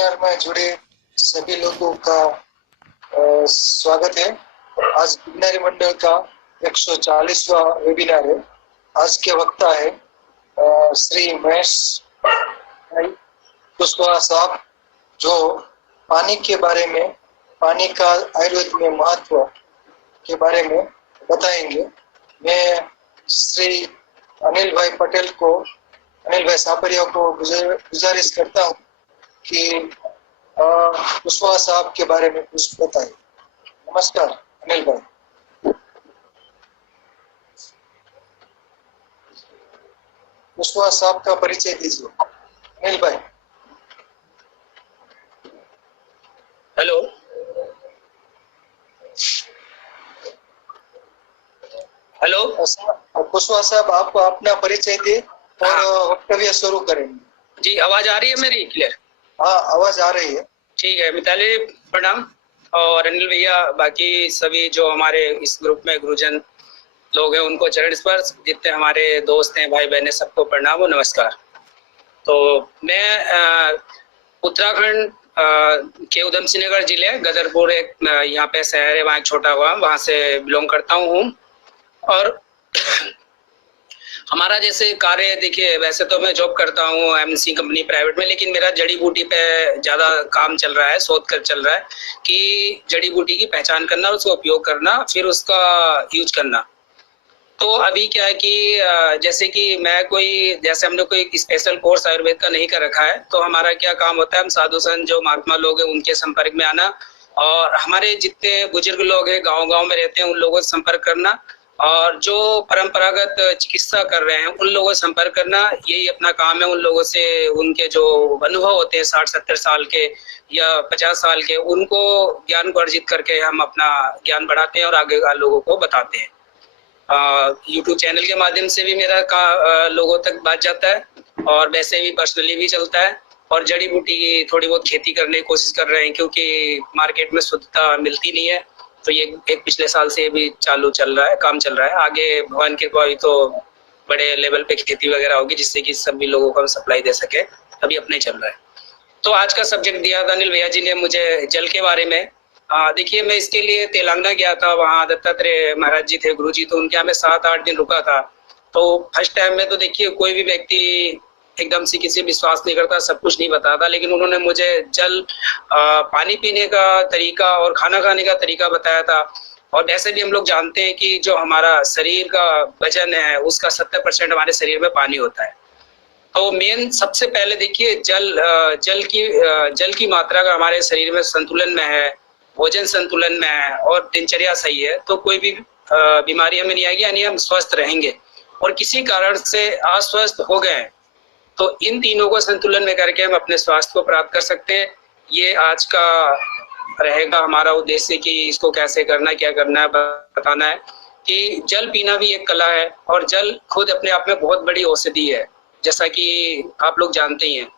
Webinar में जुड़े सभी लोगों का स्वागत है। आज विज्ञानी मंडल का 140वां वेबिनार है। आज के वक्ता है श्री महेश कुशवाहा साहब, जो पानी के बारे में, पानी का आयुर्वेद में महत्व के बारे में बताएंगे। मैं श्री अनिल भाई पटेल को, अनिल भाई सापरिया को गुजारिश करता हूँ कि कुशवाहा साहब के बारे में कुछ बताएं। नमस्कार अनिल भाई। कुशवाहा साहब का परिचय दीजिए अनिल भाई। हेलो, हेलो कुशवाहा साहब, आप अपना परिचय दे और वक्तव्य शुरू करेंगे। जी, आवाज आ रही है मेरी क्लियर? हाँ, आवाज आ रही है। ठीक है। मिताली प्रणाम, और अनिल भैया, बाकी सभी जो हमारे इस ग्रुप में गुरुजन लोग हैं उनको चरण स्पर्श, जितने हमारे दोस्त हैं, भाई बहन, सबको प्रणाम और नमस्कार। तो मैं उत्तराखंड के उधम सिंह नगर जिले गदरपुर, एक यहाँ पे शहर है, वहाँ एक छोटा हुआ, वहाँ से बिलोंग करता हूँ। और हमारा जैसे कार्य, देखिए वैसे तो मैं जॉब करता हूँ एमएनसी कंपनी प्राइवेट में, लेकिन मेरा जड़ी बूटी पे ज़्यादा काम चल रहा है, शोध कर चल रहा है कि जड़ी बूटी की पहचान करना, उसका उपयोग करना, फिर उसका यूज करना। तो अभी क्या है कि जैसे कि जैसे हमने कोई स्पेशल कोर्स आयुर्वेद का नहीं कर रखा है, तो हमारा क्या काम होता है, हम साधु संत जो महात्मा लोग हैं उनके संपर्क में आना, और हमारे जितने बुजुर्ग लोग हैं गाँव में रहते हैं उन लोगों से संपर्क करना, और जो परंपरागत चिकित्सा कर रहे हैं उन लोगों से संपर्क करना, यही अपना काम है। उन लोगों से उनके जो अनुभव होते हैं 60-70 साल के या 50 साल के, उनको ज्ञान को अर्जित करके हम अपना ज्ञान बढ़ाते हैं और आगे लोगों को बताते हैं। यूट्यूब चैनल के माध्यम से भी मेरा लोगों तक बात जाता है, और वैसे भी पर्सनली भी चलता है, और जड़ी बूटी की थोड़ी बहुत खेती करने की कोशिश कर रहे हैं, क्योंकि मार्केट में शुद्धता मिलती नहीं है। तो ये एक पिछले साल से भी चालू चल रहा है, काम चल रहा है। आगे भगवान की कृपा हुई तो बड़े लेवल पे खेती वगैरह होगी, जिससे कि सभी लोगों को हम सप्लाई दे सके। अभी अपने चल रहा है। तो आज का सब्जेक्ट दिया था अनिल भैया जी ने मुझे, जल के बारे में। देखिए, मैं इसके लिए तेलंगाना गया था, वहाँ दत्तात्रेय महाराज जी थे, गुरु जी, तो उनके यहाँ मैं 7-8 दिन रुका था। तो फर्स्ट टाइम में तो देखिए कोई भी व्यक्ति एकदम से किसी विश्वास नहीं करता, सब कुछ नहीं बताता, लेकिन उन्होंने मुझे जल, पानी पीने का तरीका और खाना खाने का तरीका बताया था। और वैसे भी हम लोग जानते हैं कि जो हमारा शरीर का वजन है उसका 70% हमारे शरीर में पानी होता है। तो मेन सबसे पहले देखिए, जल की मात्रा अगर हमारे शरीर में संतुलन में है, भोजन संतुलन में है और दिनचर्या सही है, तो कोई भी बीमारी हमें नहीं आएगी, यानी हम स्वस्थ रहेंगे। और किसी कारण से अस्वस्थ हो गए तो इन तीनों को संतुलन में करके हम अपने स्वास्थ्य को प्राप्त कर सकते हैं। ये आज का रहेगा हमारा उद्देश्य कि इसको कैसे करना, क्या करना है, बताना है कि जल पीना भी एक कला है, और जल खुद अपने आप में बहुत बड़ी औषधि है, जैसा कि आप लोग जानते ही हैं।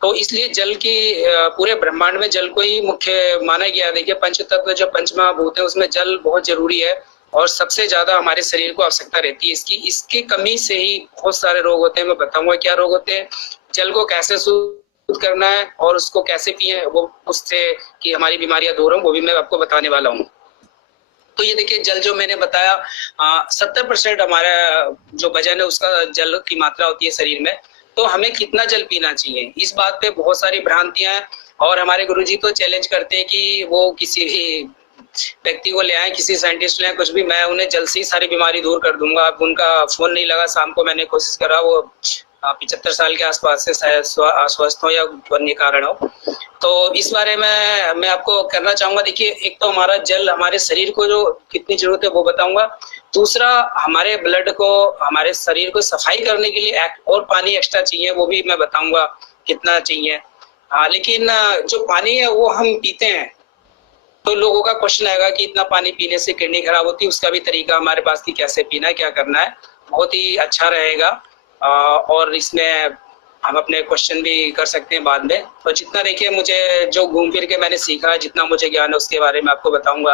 तो इसलिए जल की पूरे ब्रह्मांड में जल को ही मुख्य माना गया है। देखिए, पंच तत्व जो पंच महाभूत है उसमें जल बहुत जरूरी है, और सबसे ज्यादा हमारे शरीर को आवश्यकता रहती है इसकी कमी से ही बहुत सारे रोग होते हैं। मैं बताऊंगा क्या रोग होते हैं, जल को कैसे शुद्ध करना है और उसको कैसे पिए, वो उससे कि हमारी बीमारियां दूर हों, वो भी मैं आपको बताने वाला हूँ। तो ये देखिए, जल जो मैंने बताया, 70% हमारा जो वजन है उसका जल की मात्रा होती है शरीर में। तो हमें कितना जल पीना चाहिए, इस बात पे बहुत सारी भ्रांतियां हैं, और हमारे गुरुजी तो चैलेंज करते हैं कि वो किसी भी व्यक्ति को ले आए, किसी साइंटिस्ट ले आए, कुछ भी, मैं उन्हें जल से ही सारी बीमारी दूर कर दूंगा। अब उनका फोन नहीं लगा, शाम को मैंने कोशिश करा, वो 75 साल के आसपास से शायद अस्वस्थ हो या अन्य कारण हो। तो इस बारे में मैं आपको करना चाहूंगा। देखिए, एक तो हमारा जल हमारे शरीर को जो कितनी जरूरत है वो बताऊंगा। दूसरा, हमारे ब्लड को, हमारे शरीर को सफाई करने के लिए और पानी एक्स्ट्रा चाहिए, वो भी मैं बताऊंगा कितना चाहिए। लेकिन जो पानी है वो हम पीते हैं, तो लोगों का क्वेश्चन आएगा कि इतना पानी पीने से किडनी खराब होती है, उसका भी तरीका हमारे पास कि कैसे पीना है, क्या करना है, बहुत ही अच्छा रहेगा। और इसमें हम अपने क्वेश्चन भी कर सकते हैं बाद में। तो जितना देखिए, मुझे जो घूम फिर के मैंने सीखा, जितना मुझे ज्ञान है उसके बारे में आपको बताऊंगा।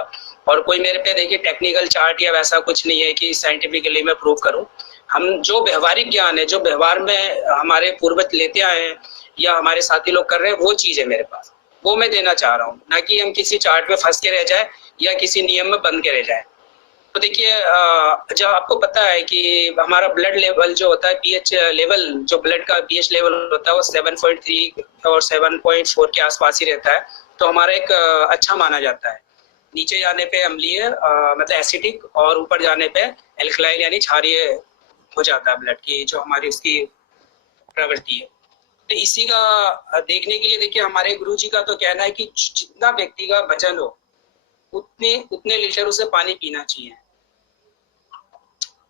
और कोई मेरे पे देखिए टेक्निकल चार्ट या वैसा कुछ नहीं है कि साइंटिफिकली मैं प्रूव करूं। हम जो व्यवहारिक ज्ञान है, जो व्यवहार में हमारे पूर्वज लेते आए हैं या हमारे साथी लोग कर रहे हैं, वो चीज है मेरे पास, वो मैं देना चाह रहा हूँ, ना कि हम किसी चार्ट में फंस के रह जाए या किसी नियम में बंद के रह जाए। तो देखिए, जब आपको पता है कि हमारा ब्लड लेवल जो होता है, पीएच लेवल, जो ब्लड का पीएच लेवल होता है वो 7.3 और 7.4 के आसपास ही रहता है, तो हमारा एक अच्छा माना जाता है। नीचे जाने पे अम्लीय मतलब एसिडिक, और ऊपर जाने पे एल्कलाइन यानी क्षारीय हो जाता है ब्लड की, जो हमारी उसकी प्रवृत्ति है। तो इसी का देखने के लिए देखिए, हमारे गुरुजी का तो कहना है कि जितना व्यक्ति का वजन हो उतने लीटर उसे पानी पीना चाहिए,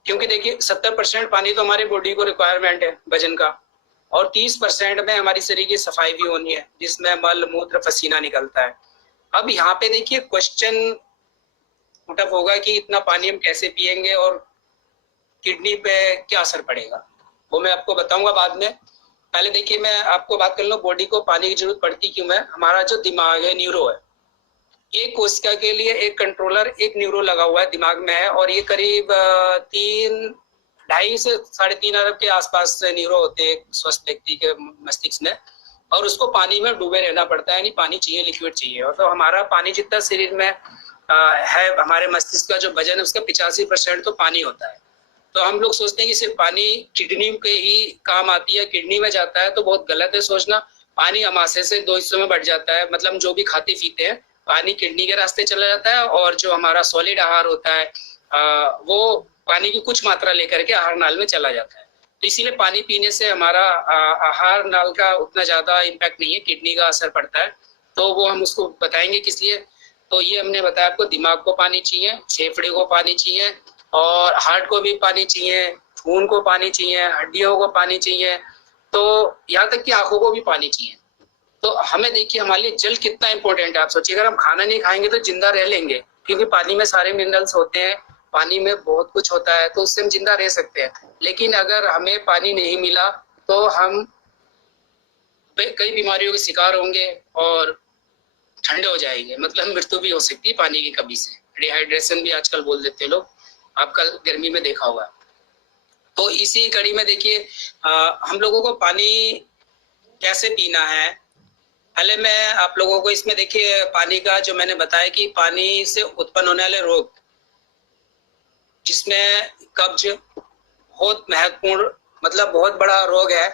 क्योंकि देखिए 70% पानी तो हमारे बॉडी को रिक्वायरमेंट है वजन का, और 30% में हमारी शरीर की सफाई भी होनी है, जिसमें मल मूत्र पसीना निकलता है। अब यहाँ पे देखिए क्वेश्चन उठा होगा कि इतना पानी हम कैसे पिएंगे और किडनी पे क्या असर पड़ेगा, वो मैं आपको बताऊंगा बाद में। पहले देखिए मैं आपको बात कर लूं बॉडी को पानी की जरूरत पड़ती क्यों है। हमारा जो दिमाग है, न्यूरो है, एक कोशिका के लिए एक कंट्रोलर, एक न्यूरो लगा हुआ है दिमाग में है, और ये करीब 2.5 से 3.5 अरब के आसपास न्यूरो होते हैं स्वस्थ व्यक्ति के मस्तिष्क में, और उसको पानी में डूबे रहना पड़ता है, यानी पानी चाहिए, लिक्विड चाहिए। और तो हमारा पानी जितना शरीर में है, हमारे मस्तिष्क का जो वजन है उसका 85% तो पानी होता है। तो हम लोग सोचते हैं कि सिर्फ पानी किडनी के ही काम आती है, किडनी में जाता है, तो बहुत गलत है सोचना। पानी अमाशय से 2 हिस्सों में बढ़ जाता है, मतलब जो भी खाते पीते हैं पानी किडनी के रास्ते चला जाता है, और जो हमारा सॉलिड आहार होता है वो पानी की कुछ मात्रा लेकर के आहार नाल में चला जाता है। तो इसीलिए पानी पीने से हमारा आहार नाल का उतना ज्यादा इम्पैक्ट नहीं है, किडनी का असर पड़ता है। तो वो हम उसको बताएंगे किस लिए। तो ये हमने बताया आपको, दिमाग को पानी चाहिए, फेफड़े को पानी चाहिए, और हार्ट को भी पानी चाहिए, खून को पानी चाहिए, हड्डियों को पानी चाहिए, तो यहाँ तक कि आंखों को भी पानी चाहिए। तो हमें देखिए हमारे लिए जल कितना इंपॉर्टेंट है। आप सोचिए, अगर हम खाना नहीं खाएंगे तो जिंदा रह लेंगे, क्योंकि पानी में सारे मिनरल्स होते हैं, पानी में बहुत कुछ होता है, तो उससे हम जिंदा रह सकते हैं। लेकिन अगर हमें पानी नहीं मिला तो हम कई बीमारियों के शिकार होंगे और ठंडे हो जाएंगे, मतलब मृत्यु भी हो सकती है पानी की कमी से। डिहाइड्रेशन भी आजकल बोल देते हैं लोग, आप कल गर्मी में देखा होगा। तो इसी कड़ी में देखिए हम लोगों को पानी कैसे पीना है। पहले मैं आप लोगों को इसमें देखिए पानी का जो मैंने बताया कि पानी से उत्पन्न होने वाले रोग, जिसमें कब्ज बहुत महत्वपूर्ण, मतलब बहुत बड़ा रोग है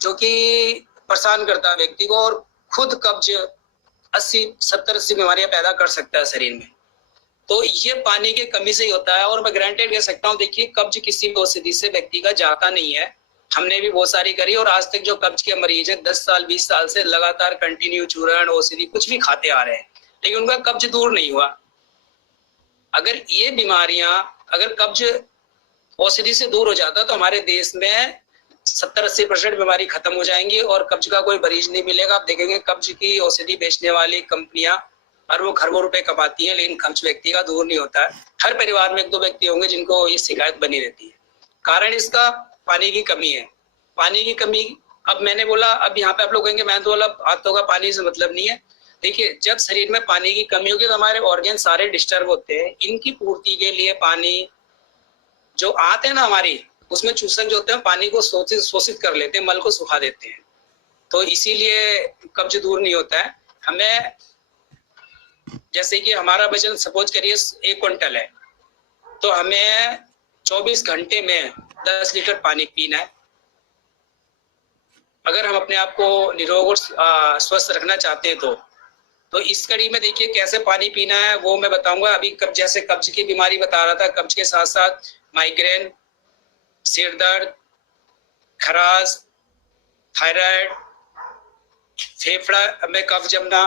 जो कि परेशान करता है व्यक्ति को, और खुद कब्ज 70-80 बीमारियां पैदा कर सकता है शरीर में। तो ये पानी की कमी से ही होता है, और मैं गारंटेड कह सकता हूँ, देखिए कब्ज किसी भी औषधि से व्यक्ति का जाता नहीं है। हमने भी बहुत सारी करी, और आज तक जो कब्ज के मरीज हैं 10 साल 20 साल से लगातार कंटिन्यू चूर्ण औषधि कुछ भी खाते आ रहे हैं, लेकिन उनका कब्ज दूर नहीं हुआ। अगर ये बीमारियां, अगर कब्ज औषधि से दूर हो जाता तो हमारे देश में 70-80% बीमारी खत्म हो जाएंगी और कब्ज का कोई मरीज नहीं मिलेगा। आप देखेंगे कब्ज की औषधि बेचने वाली कंपनियां अरबों खरबों रुपए कमाती है, लेकिन कब्ज व्यक्ति का दूर नहीं होता है। हर परिवार में 1-2 व्यक्ति होंगे जिनको ये शिकायत बनी रहती है। कारण इसका पानी की कमी है। पानी की कमी, अब मैंने बोला, अब यहाँ पे आप लोग कहेंगे मैं तो बोला हाथों का पानी से मतलब नहीं है। देखिए जब शरीर में पानी की कमी होगी तो हमारे ऑर्गन सारे डिस्टर्ब होते हैं। इनकी पूर्ति के लिए पानी जो आते हैं ना हमारी, उसमें चूसक जो होते हैं पानी को शोषित कर लेते हैं, मल को सुखा देते हैं। तो इसीलिए कब्ज दूर नहीं होता है। हमें जैसे कि हमारा वजन सपोज करिए 1 क्विंटल है, तो हमें 24 घंटे में 10 लीटर पानी पीना है। अगर हम अपने आप को निरोग और स्वस्थ रखना चाहते हैं तो इस कड़ी में देखिए कैसे पानी पीना है वो मैं बताऊंगा। अभी जैसे कब्ज की बीमारी बता रहा था, कब्ज के साथ साथ माइग्रेन, सिर दर्द, खराश, थायराइड, फेफड़ा में कफ जमना,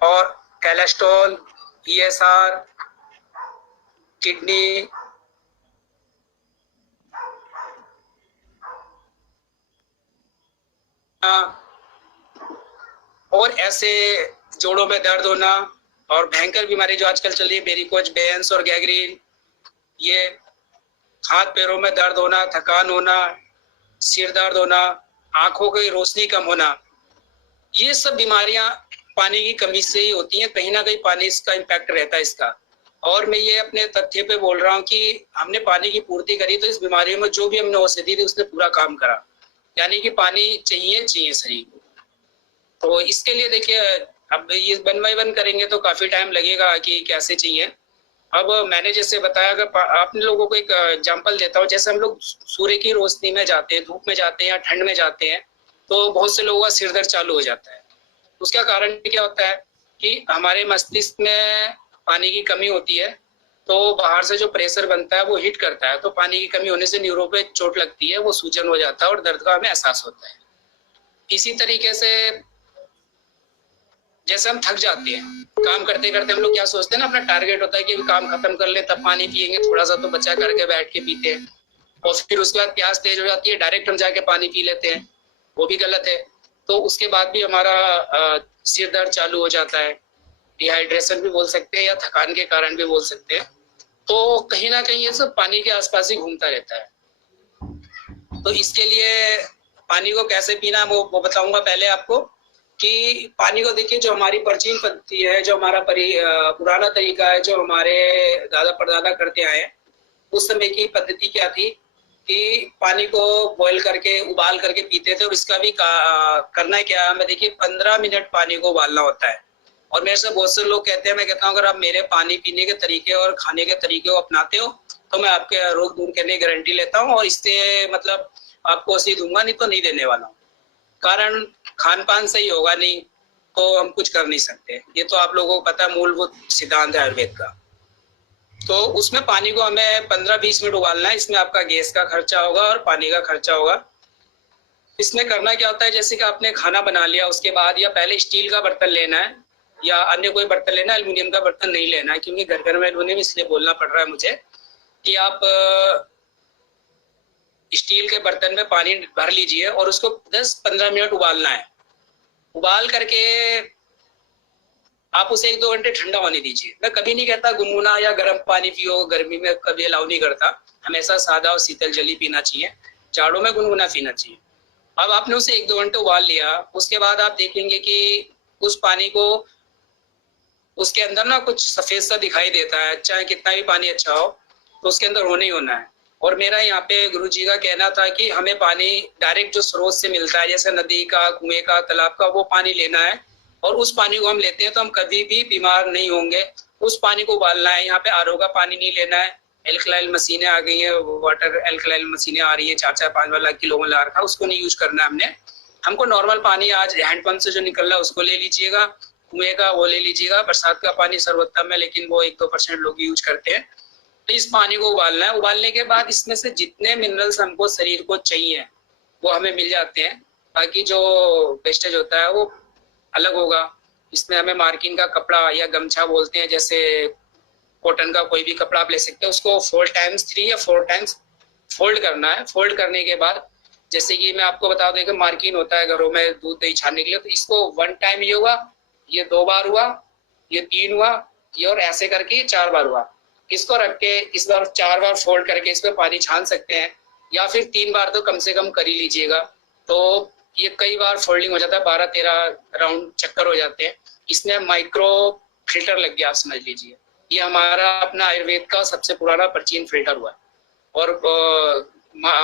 और कोलेस्ट्रॉल, ESR, किडनी, और ऐसे जोड़ों में दर्द होना, और भयंकर बीमारी जो आजकल चल रही है वेरिकोज वेन्स और गैंग्रीन, ये हाथ पैरों में दर्द होना, थकान होना, सिर दर्द होना, आंखों की रोशनी कम होना, ये सब बीमारियां पानी की कमी से ही होती हैं। कहीं ना कहीं पानी इसका इम्पैक्ट रहता है इसका। और मैं ये अपने तथ्य पे बोल रहा हूँ कि हमने पानी की पूर्ति करी तो इस बीमारी में जो भी हमने औषधि थी उसने पूरा काम करा, यानी कि पानी चाहिए शरीर को। तो इसके लिए देखिए अब ये 1 बाय 1 करेंगे तो काफी टाइम लगेगा कि कैसे चाहिए। अब मैंने जैसे बताया, अगर आपने लोगों को एक एग्जांपल देता हूँ, जैसे हम लोग सूर्य की रोशनी में जाते हैं, धूप में जाते हैं या ठंड में जाते हैं, तो बहुत से लोगों का सिर दर्द चालू हो जाता है। उसका कारण क्या होता है कि हमारे मस्तिष्क में पानी की कमी होती है, तो बाहर से जो प्रेशर बनता है वो हिट करता है, तो पानी की कमी होने से न्यूरो पे चोट लगती है, वो सूजन हो जाता है और दर्द का हमें एहसास होता है। इसी तरीके से जैसे हम थक जाते हैं काम करते करते, हम लोग क्या सोचते हैं ना, अपना टारगेट होता है कि काम खत्म कर ले तब पानी पिएंगे, थोड़ा सा तो बचा करके बैठ के पीते हैं, और फिर उसके बाद प्यास तेज हो जाती है, डायरेक्ट हम जाके पानी पी लेते हैं, वो भी गलत है। तो उसके बाद भी हमारा सिर दर्द चालू हो जाता है, डिहाइड्रेशन भी बोल सकते हैं या थकान के कारण भी बोल सकते हैं। तो कहीं ना कहीं ये सब पानी के आसपास ही घूमता रहता है। तो इसके लिए पानी को कैसे पीना है वो बताऊंगा पहले आपको, कि पानी को देखिए, जो हमारी प्राचीन पद्धति है, जो हमारा पुराना तरीका है, जो हमारे दादा परदादा करते आए हैं, उस समय की पद्धति क्या थी कि पानी को बॉईल करके उबाल करके पीते थे। और इसका भी करना क्या है, मैं देखिए 15 मिनट पानी को उबालना होता है। और मेरे से बहुत से लोग कहते हैं, मैं कहता हूँ अगर आप मेरे पानी पीने के तरीके और खाने के तरीके को अपनाते हो तो मैं आपके रोग दूर करने की गारंटी लेता हूँ, और इससे मतलब आपको असली दूंगा, नहीं तो नहीं देने वाला हूँ। कारण खान पान सही होगा नहीं तो हम कुछ कर नहीं सकते, ये तो आप लोगों को पता, मूलभूत सिद्धांत है आयुर्वेद का। तो उसमें पानी को हमें 15-20 मिनट उबालना है। इसमें आपका गैस का खर्चा होगा और पानी का खर्चा होगा। इसमें करना क्या होता है, जैसे कि आपने खाना बना लिया, उसके बाद या पहले स्टील का बर्तन लेना है या अन्य कोई बर्तन लेना है, एल्युमिनियम का बर्तन नहीं लेना है, क्योंकि घर घर में एल्युमिनियम, इसलिए बोलना पड़ रहा है मुझे कि आप स्टील के बर्तन में पानी भर लीजिए और उसको 10-15 मिनट उबालना है। उबाल करके आप उसे 1-2 घंटे ठंडा होने दीजिए। मैं कभी नहीं कहता गुनगुना या गर्म पानी पियो, गर्मी में कभी अलाउ नहीं करता, हमेशा सादा और शीतल जल ही पीना चाहिए, जाड़ों में गुनगुना पीना चाहिए। अब आपने उसे 1-2 घंटे उबाल लिया, उसके बाद आप देखेंगे कि उस पानी को, उसके अंदर ना कुछ सफेद सा दिखाई देता है, चाहे कितना भी पानी अच्छा हो तो उसके अंदर होना ही होना है। और मेरा यहाँ पे गुरुजी का कहना था कि हमें पानी डायरेक्ट जो स्रोत से मिलता है, जैसे नदी का, कुएं का, तालाब का, वो पानी लेना है, और उस पानी को हम लेते हैं तो हम कभी भी बीमार नहीं होंगे। उस पानी को उबालना है। यहाँ पे आरओ का पानी नहीं लेना है। एल्कलाइन मशीनें आ गई हैं, वाटर एल्कलाइन मशीनें आ रही है 4-4-5 वाला किलो में का, उसको नहीं यूज करना है हमने। हमको नॉर्मल पानी आज हैंडपंप से जो निकल रहा है उसको ले लीजिएगा, कुएं का वो ले लीजिएगा। बरसात का पानी सर्वोत्तम है, लेकिन वो 1-2% लोग यूज करते हैं। तो इस पानी को उबालना है। उबालने के बाद इसमें से जितने मिनरल्स हमको शरीर को चाहिए वो हमें मिल जाते हैं, बाकी जो वेस्टेज होता है वो अलग होगा। इसमें हमें मार्किन का कपड़ा या गमछा बोलते हैं, जैसे कॉटन का कोई भी कपड़ा आप ले सकते हैं, उसको 4 टाइम्स 3 या 4 टाइम्स फोल्ड करना है। फोल्ड करने के बाद, जैसे कि मैं आपको बता दूं कि मार्किन होता है घरों में दूध दही छानने के लिए, तो इसको 1 टाइम ये हुआ, ये 2 बार हुआ, ये 3 हुआ, ये, और ऐसे करके 4 बार हुआ। इसको रख के इस बार 4 बार फोल्ड करके इसमें पानी छान सकते हैं, या फिर 3 बार तो कम से कम कर ही लीजिएगा। तो ये कई बार फोल्डिंग हो जाता है, 12-13 राउंड चक्कर हो जाते हैं। इसमें माइक्रो फिल्टर लग गया, आप समझ लीजिए। ये हमारा अपना आयुर्वेद का सबसे पुराना प्राचीन फिल्टर हुआ है। और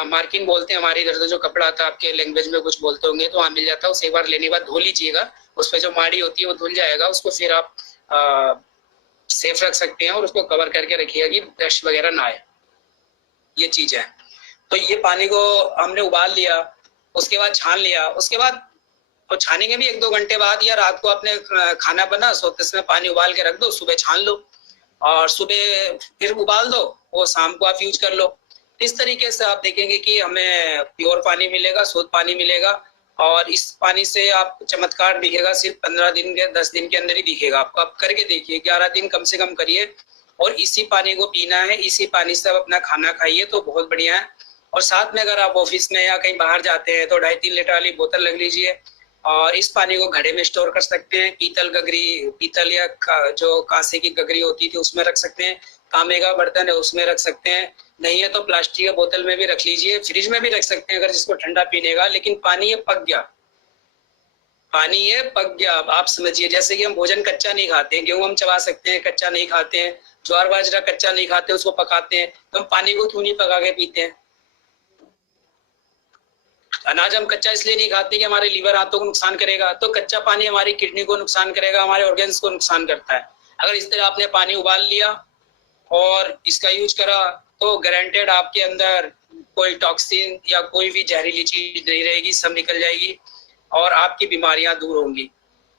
मार्किन बोलते हैं हमारे इधर, तो जो कपड़ा आता है, आपके लैंग्वेज में कुछ बोलते होंगे, तो वहाँ मिल जाता है। उसे एक बार लेने के बाद धो लीजिएगा, उस पर जो माड़ी होती है वो धुल जाएगा। उसको फिर आप सेफ रख सकते हैं और उसको कवर करके रखिएगा कि डस्ट वगैरह ना आए। ये चीज है। तो ये पानी को हमने उबाल लिया, उसके बाद छान लिया। उसके बाद और छानेंगे भी 1-2 घंटे बाद, या रात को अपने खाना बना सोते समय पानी उबाल के रख दो, सुबह छान लो और सुबह फिर उबाल दो, वो शाम को आप यूज कर लो। इस तरीके से आप देखेंगे कि हमें प्योर पानी मिलेगा, शुद्ध पानी मिलेगा। और इस पानी से आप चमत्कार दिखेगा सिर्फ 15 दिन के 10 दिन के अंदर ही दिखेगा आपको। आप करके देखिए, 11 दिन कम से कम करिए, और इसी पानी को पीना है, इसी पानी से आप अपना खाना खाइए तो बहुत बढ़िया है। और साथ में अगर आप ऑफिस में या कहीं बाहर जाते हैं तो 2.5-3 लीटर वाली बोतल रख लीजिए, और इस पानी को घड़े में स्टोर कर सकते हैं। पीतल गगरी, पीतल या जो कांसे की गगरी होती थी उसमें रख सकते हैं, तांबे का बर्तन है उसमें रख सकते हैं, नहीं है तो प्लास्टिक की बोतल में भी रख लीजिए, फ्रिज में भी रख सकते हैं अगर जिसको ठंडा पीने का। लेकिन पानी ये पक गया, पानी है, पक गया। आप समझिए जैसे कि हम भोजन कच्चा नहीं खाते हैं, गेहूं हम चबा सकते हैं, कच्चा नहीं खाते हैं, ज्वार बाजरा कच्चा नहीं खाते, उसको पकाते हैं, तो हम पानी को क्यों नहीं पका के पीते हैं? अनाज हम कच्चा इसलिए नहीं खाते कि हमारे लीवर हाथों को नुकसान करेगा, तो कच्चा पानी हमारी किडनी को नुकसान करेगा, हमारे ऑर्गेन्स को नुकसान करता है। अगर इस तरह आपने पानी उबाल लिया और इसका यूज करा तो गारंटेड आपके अंदर कोई टॉक्सिन या कोई भी जहरीली चीज नहीं रहेगी, सब निकल जाएगी और आपकी बीमारियां दूर होंगी।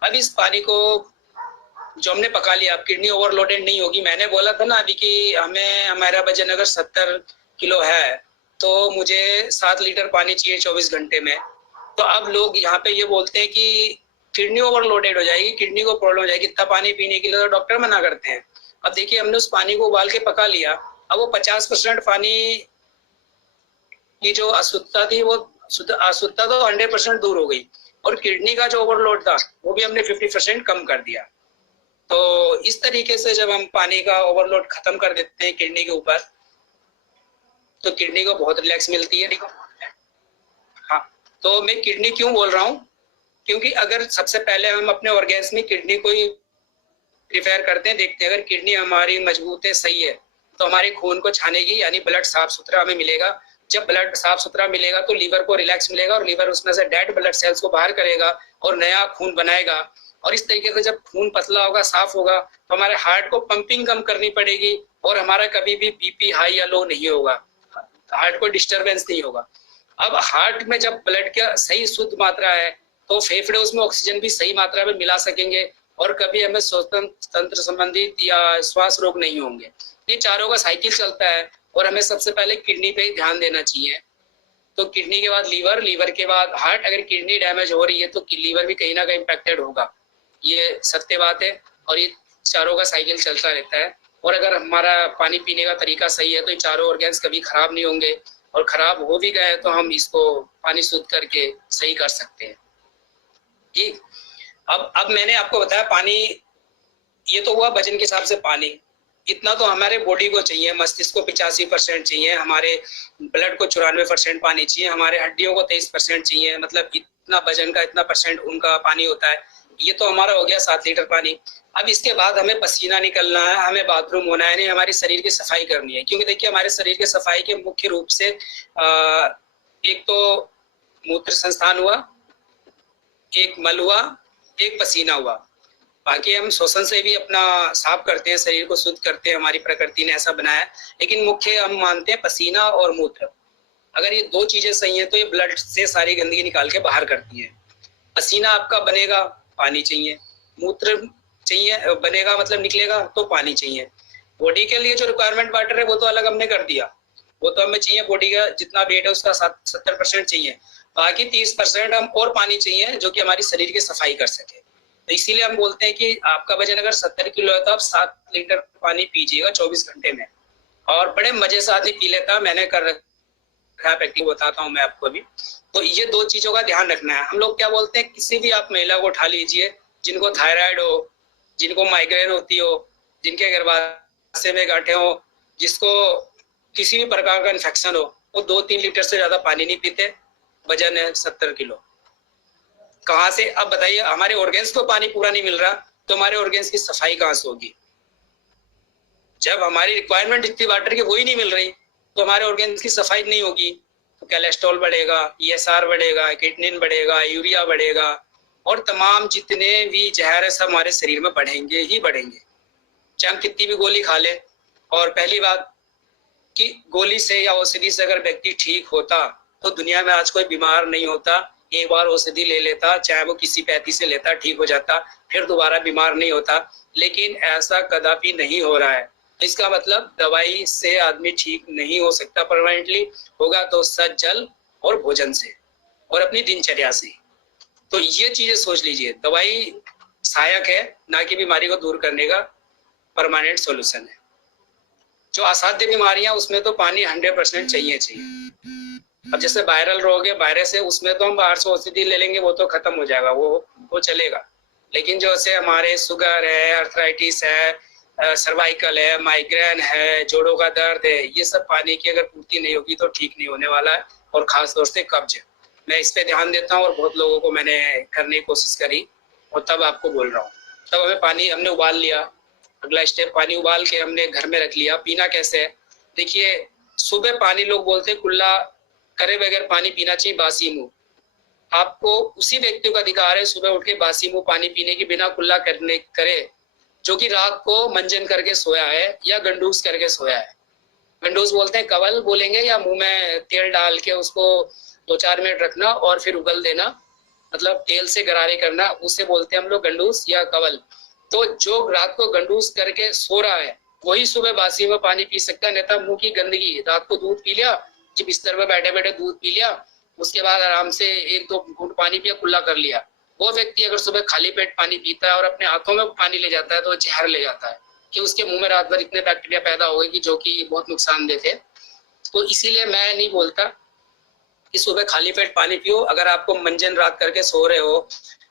अब इस पानी को जो हमने पका लिया, अब किडनी ओवरलोडेड नहीं होगी। मैंने बोला था ना अभी कि हमारा वजन अगर 70 किलो है तो मुझे 7 लीटर पानी चाहिए 24 घंटे में। तो अब लोग यहाँ पे ये बोलते हैं कि किडनी ओवरलोडेड हो जाएगी, किडनी को प्रॉब्लम हो जाएगी, इतना पानी पीने के लिए तो डॉक्टर मना करते हैं। अब देखिए हमने उस पानी को उबाल के पका लिया, अब वो 50% पानी की जो अशुद्धता थी वो अशुद्धता तो 100% दूर हो गई और किडनी का जो ओवरलोड था वो भी हमने 50% कम कर दिया। तो इस तरीके से जब हम पानी का ओवरलोड खत्म कर देते हैं किडनी के ऊपर तो किडनी को बहुत रिलैक्स मिलती है। हाँ, तो मैं किडनी क्यों बोल रहा हूँ, क्योंकि अगर सबसे पहले हम अपने ऑर्गेन्स में किडनी को ही प्रिफेयर करते हैं, देखते हैं अगर किडनी हमारी मजबूत है, सही है, तो हमारे खून को छानेगी, यानी ब्लड साफ सुथरा हमें मिलेगा। जब ब्लड साफ सुथरा मिलेगा तो लीवर को रिलैक्स मिलेगा और लीवर उसमें से डेड ब्लड सेल्स को बाहर करेगा और नया खून बनाएगा। और इस तरीके से जब खून पतला होगा, साफ होगा, तो हमारे हार्ट को पंपिंग कम करनी पड़ेगी और हमारा कभी भी बीपी हाई या लो नहीं होगा, हार्ट को डिस्टरबेंस नहीं होगा। अब हार्ट में जब ब्लड का सही शुद्ध मात्रा है तो फेफड़े उसमें ऑक्सीजन भी सही मात्रा में मिला सकेंगे और कभी हमें श्वसन तंत्र संबंधित या श्वास रोग नहीं होंगे। ये चारों का साइकिल चलता है और हमें सबसे पहले किडनी पे ही ध्यान देना चाहिए। तो किडनी के बाद लीवर, लीवर के बाद हार्ट। अगर किडनी डैमेज हो रही है तो लीवर भी कहीं ना कहीं इम्पैक्टेड होगा, ये सत्य बात है और ये चारों का साइकिल चलता रहता है। और अगर हमारा पानी पीने का तरीका सही है तो ये चारों ऑर्गेन्स कभी खराब नहीं होंगे और खराब हो भी गए तो हम इसको पानी शुद्ध करके सही कर सकते हैं। ठीक, अब मैंने आपको बताया पानी, ये तो हुआ वजन के हिसाब से पानी, इतना तो हमारे बॉडी को चाहिए। मस्तिष्क को 85% चाहिए, हमारे ब्लड को 94% पानी चाहिए, हमारे हड्डियों को 23% चाहिए, मतलब इतना वजन का इतना परसेंट उनका पानी होता है। ये तो हमारा हो गया 7 लीटर पानी। अब इसके बाद हमें पसीना निकलना है, हमें बाथरूम होना है, नहीं हमारी शरीर की सफाई करनी है। क्योंकि देखिए हमारे शरीर की सफाई के मुख्य रूप से एक तो मूत्र संस्थान हुआ, एक मल हुआ, एक पसीना हुआ। बाकी हम श्वसन से भी अपना साफ करते हैं, शरीर को शुद्ध करते हैं, हमारी प्रकृति ने ऐसा बनाया है। लेकिन मुख्य हम मानते हैं पसीना और मूत्र। अगर ये दो चीजें सही हैं तो ये ब्लड से सारी गंदगी निकाल के बाहर करती है। पसीना आपका बनेगा, पानी चाहिए, मूत्र चाहिए बनेगा मतलब निकलेगा तो पानी चाहिए। बॉडी के लिए जो रिक्वायरमेंट वाटर है वो तो अलग हमने कर दिया, वो तो हमें चाहिए, बॉडी का जितना वेट है उसका 70% चाहिए, बाकी 30% हम और पानी चाहिए जो कि हमारी शरीर की सफाई कर सके। तो इसीलिए हम बोलते हैं कि आपका वजन अगर 70 किलो है तो आप 7 लीटर पानी पीजिएगा 24 घंटे में। और बड़े मजे से आदमी पी लेता, मैंने कर रखा है प्रैक्टिस, बताता हूँ मैं आपको भी। तो ये दो चीजों का ध्यान रखना है। हम लोग क्या बोलते हैं, किसी भी आप महिला को उठा लीजिए जिनको थायराइड हो, जिनको माइग्रेन होती हो, जिनके गर्भाशय में गांठें हो, जिसको किसी भी प्रकार का इन्फेक्शन हो, वो 2-3 लीटर से ज्यादा पानी नहीं पीते। वजन है 70 किलो, कहाँ से? अब बताइए, हमारे ऑर्गेन्स को पानी पूरा नहीं मिल रहा तो हमारे ऑर्गेन्स की सफाई कहाँ से होगी? जब हमारी रिक्वायरमेंट इतनी वाटर की वही नहीं मिल रही तो हमारे ऑर्गेन्स की सफाई नहीं होगी तो कोलेस्ट्रॉल बढ़ेगा, ESR बढ़ेगा, किडनी बढ़ेगा, यूरिया बढ़ेगा और तमाम जितने भी जहर है सब हमारे शरीर में बढ़ेंगे ही बढ़ेंगे, चाहे हम कितनी भी गोली खा ले। और पहली बात कि गोली से या औषधि से अगर व्यक्ति ठीक होता तो दुनिया में आज कोई बीमार नहीं होता। एक बार औषधि ले लेता, चाहे वो किसी पैथी से लेता, ठीक हो जाता, फिर दोबारा बीमार नहीं होता। लेकिन ऐसा कदापि नहीं हो रहा है। इसका मतलब दवाई से आदमी ठीक नहीं हो सकता परमानेंटली, होगा तो सच जल और भोजन से और अपनी दिनचर्या से। तो ये चीजें सोच लीजिए, दवाई सहायक है, ना कि बीमारी को दूर करने का परमानेंट सॉल्यूशन है। जो असाध्य बीमारियां उसमें तो पानी 100% चाहिए। अब जैसे वायरल रोग है, वायरस है, उसमें तो हम बाहर से औषधि ले लेंगे, वो तो खत्म हो जाएगा, वो चलेगा। लेकिन जो ऐसे हमारे शुगर है, अर्थराइटिस है, सर्वाइकल है, माइग्रेन है, जोड़ों का दर्द है, ये सब पानी की अगर पूर्ति नहीं होगी तो ठीक नहीं होने वाला है। और खास तौर से कब्ज, मैं इस पे ध्यान देता हूँ और बहुत लोगों को मैंने करने की कोशिश करी और तब आपको बोल रहा हूँ। तब हमें पानी हमने उबाल लिया, अगला स्टेप पानी उबाल के हमने घर में रख लिया। पीना कैसे है, देखिए सुबह पानी लोग बोलते हैं कुल्ला करे बगैर पानी पीना चाहिए बासी मुंह। आपको उसी व्यक्ति का अधिकार है सुबह उठ के बासी मुंह पानी पीने की, बिना कुल्ला करने करे, जो कि रात को मंजन करके सोया है या गंडूस करके सोया है। गंडूस बोलते हैं कवल बोलेंगे, या मुंह में तेल डाल के उसको 2-4 मिनट रखना और फिर उगल देना, मतलब तेल से गरारे करना, उसे बोलते हैं हम लोग गंडूस या कवल। तो जो रात को गंडूस करके सो रहा है वही सुबह बासी में पानी पी सकता है। नहीं तो मुंह की गंदगी, रात को दूध पी लिया, जब बिस्तर में बैठे बैठे दूध पी लिया, उसके बाद आराम से 1-2 घूंट पानी पिया, कुल्ला कर लिया, वो व्यक्ति अगर सुबह खाली पेट पानी पीता है और अपने हाथों में पानी ले जाता है तो जहर ले जाता है कि उसके मुंह में रात भर इतने बैक्टीरिया पैदा हो गए कि जो कि बहुत नुकसानदेह थे। तो इसीलिए मैं नहीं बोलता कि सुबह खाली पेट पानी पियो। अगर आपको मंजन रात करके सो रहे हो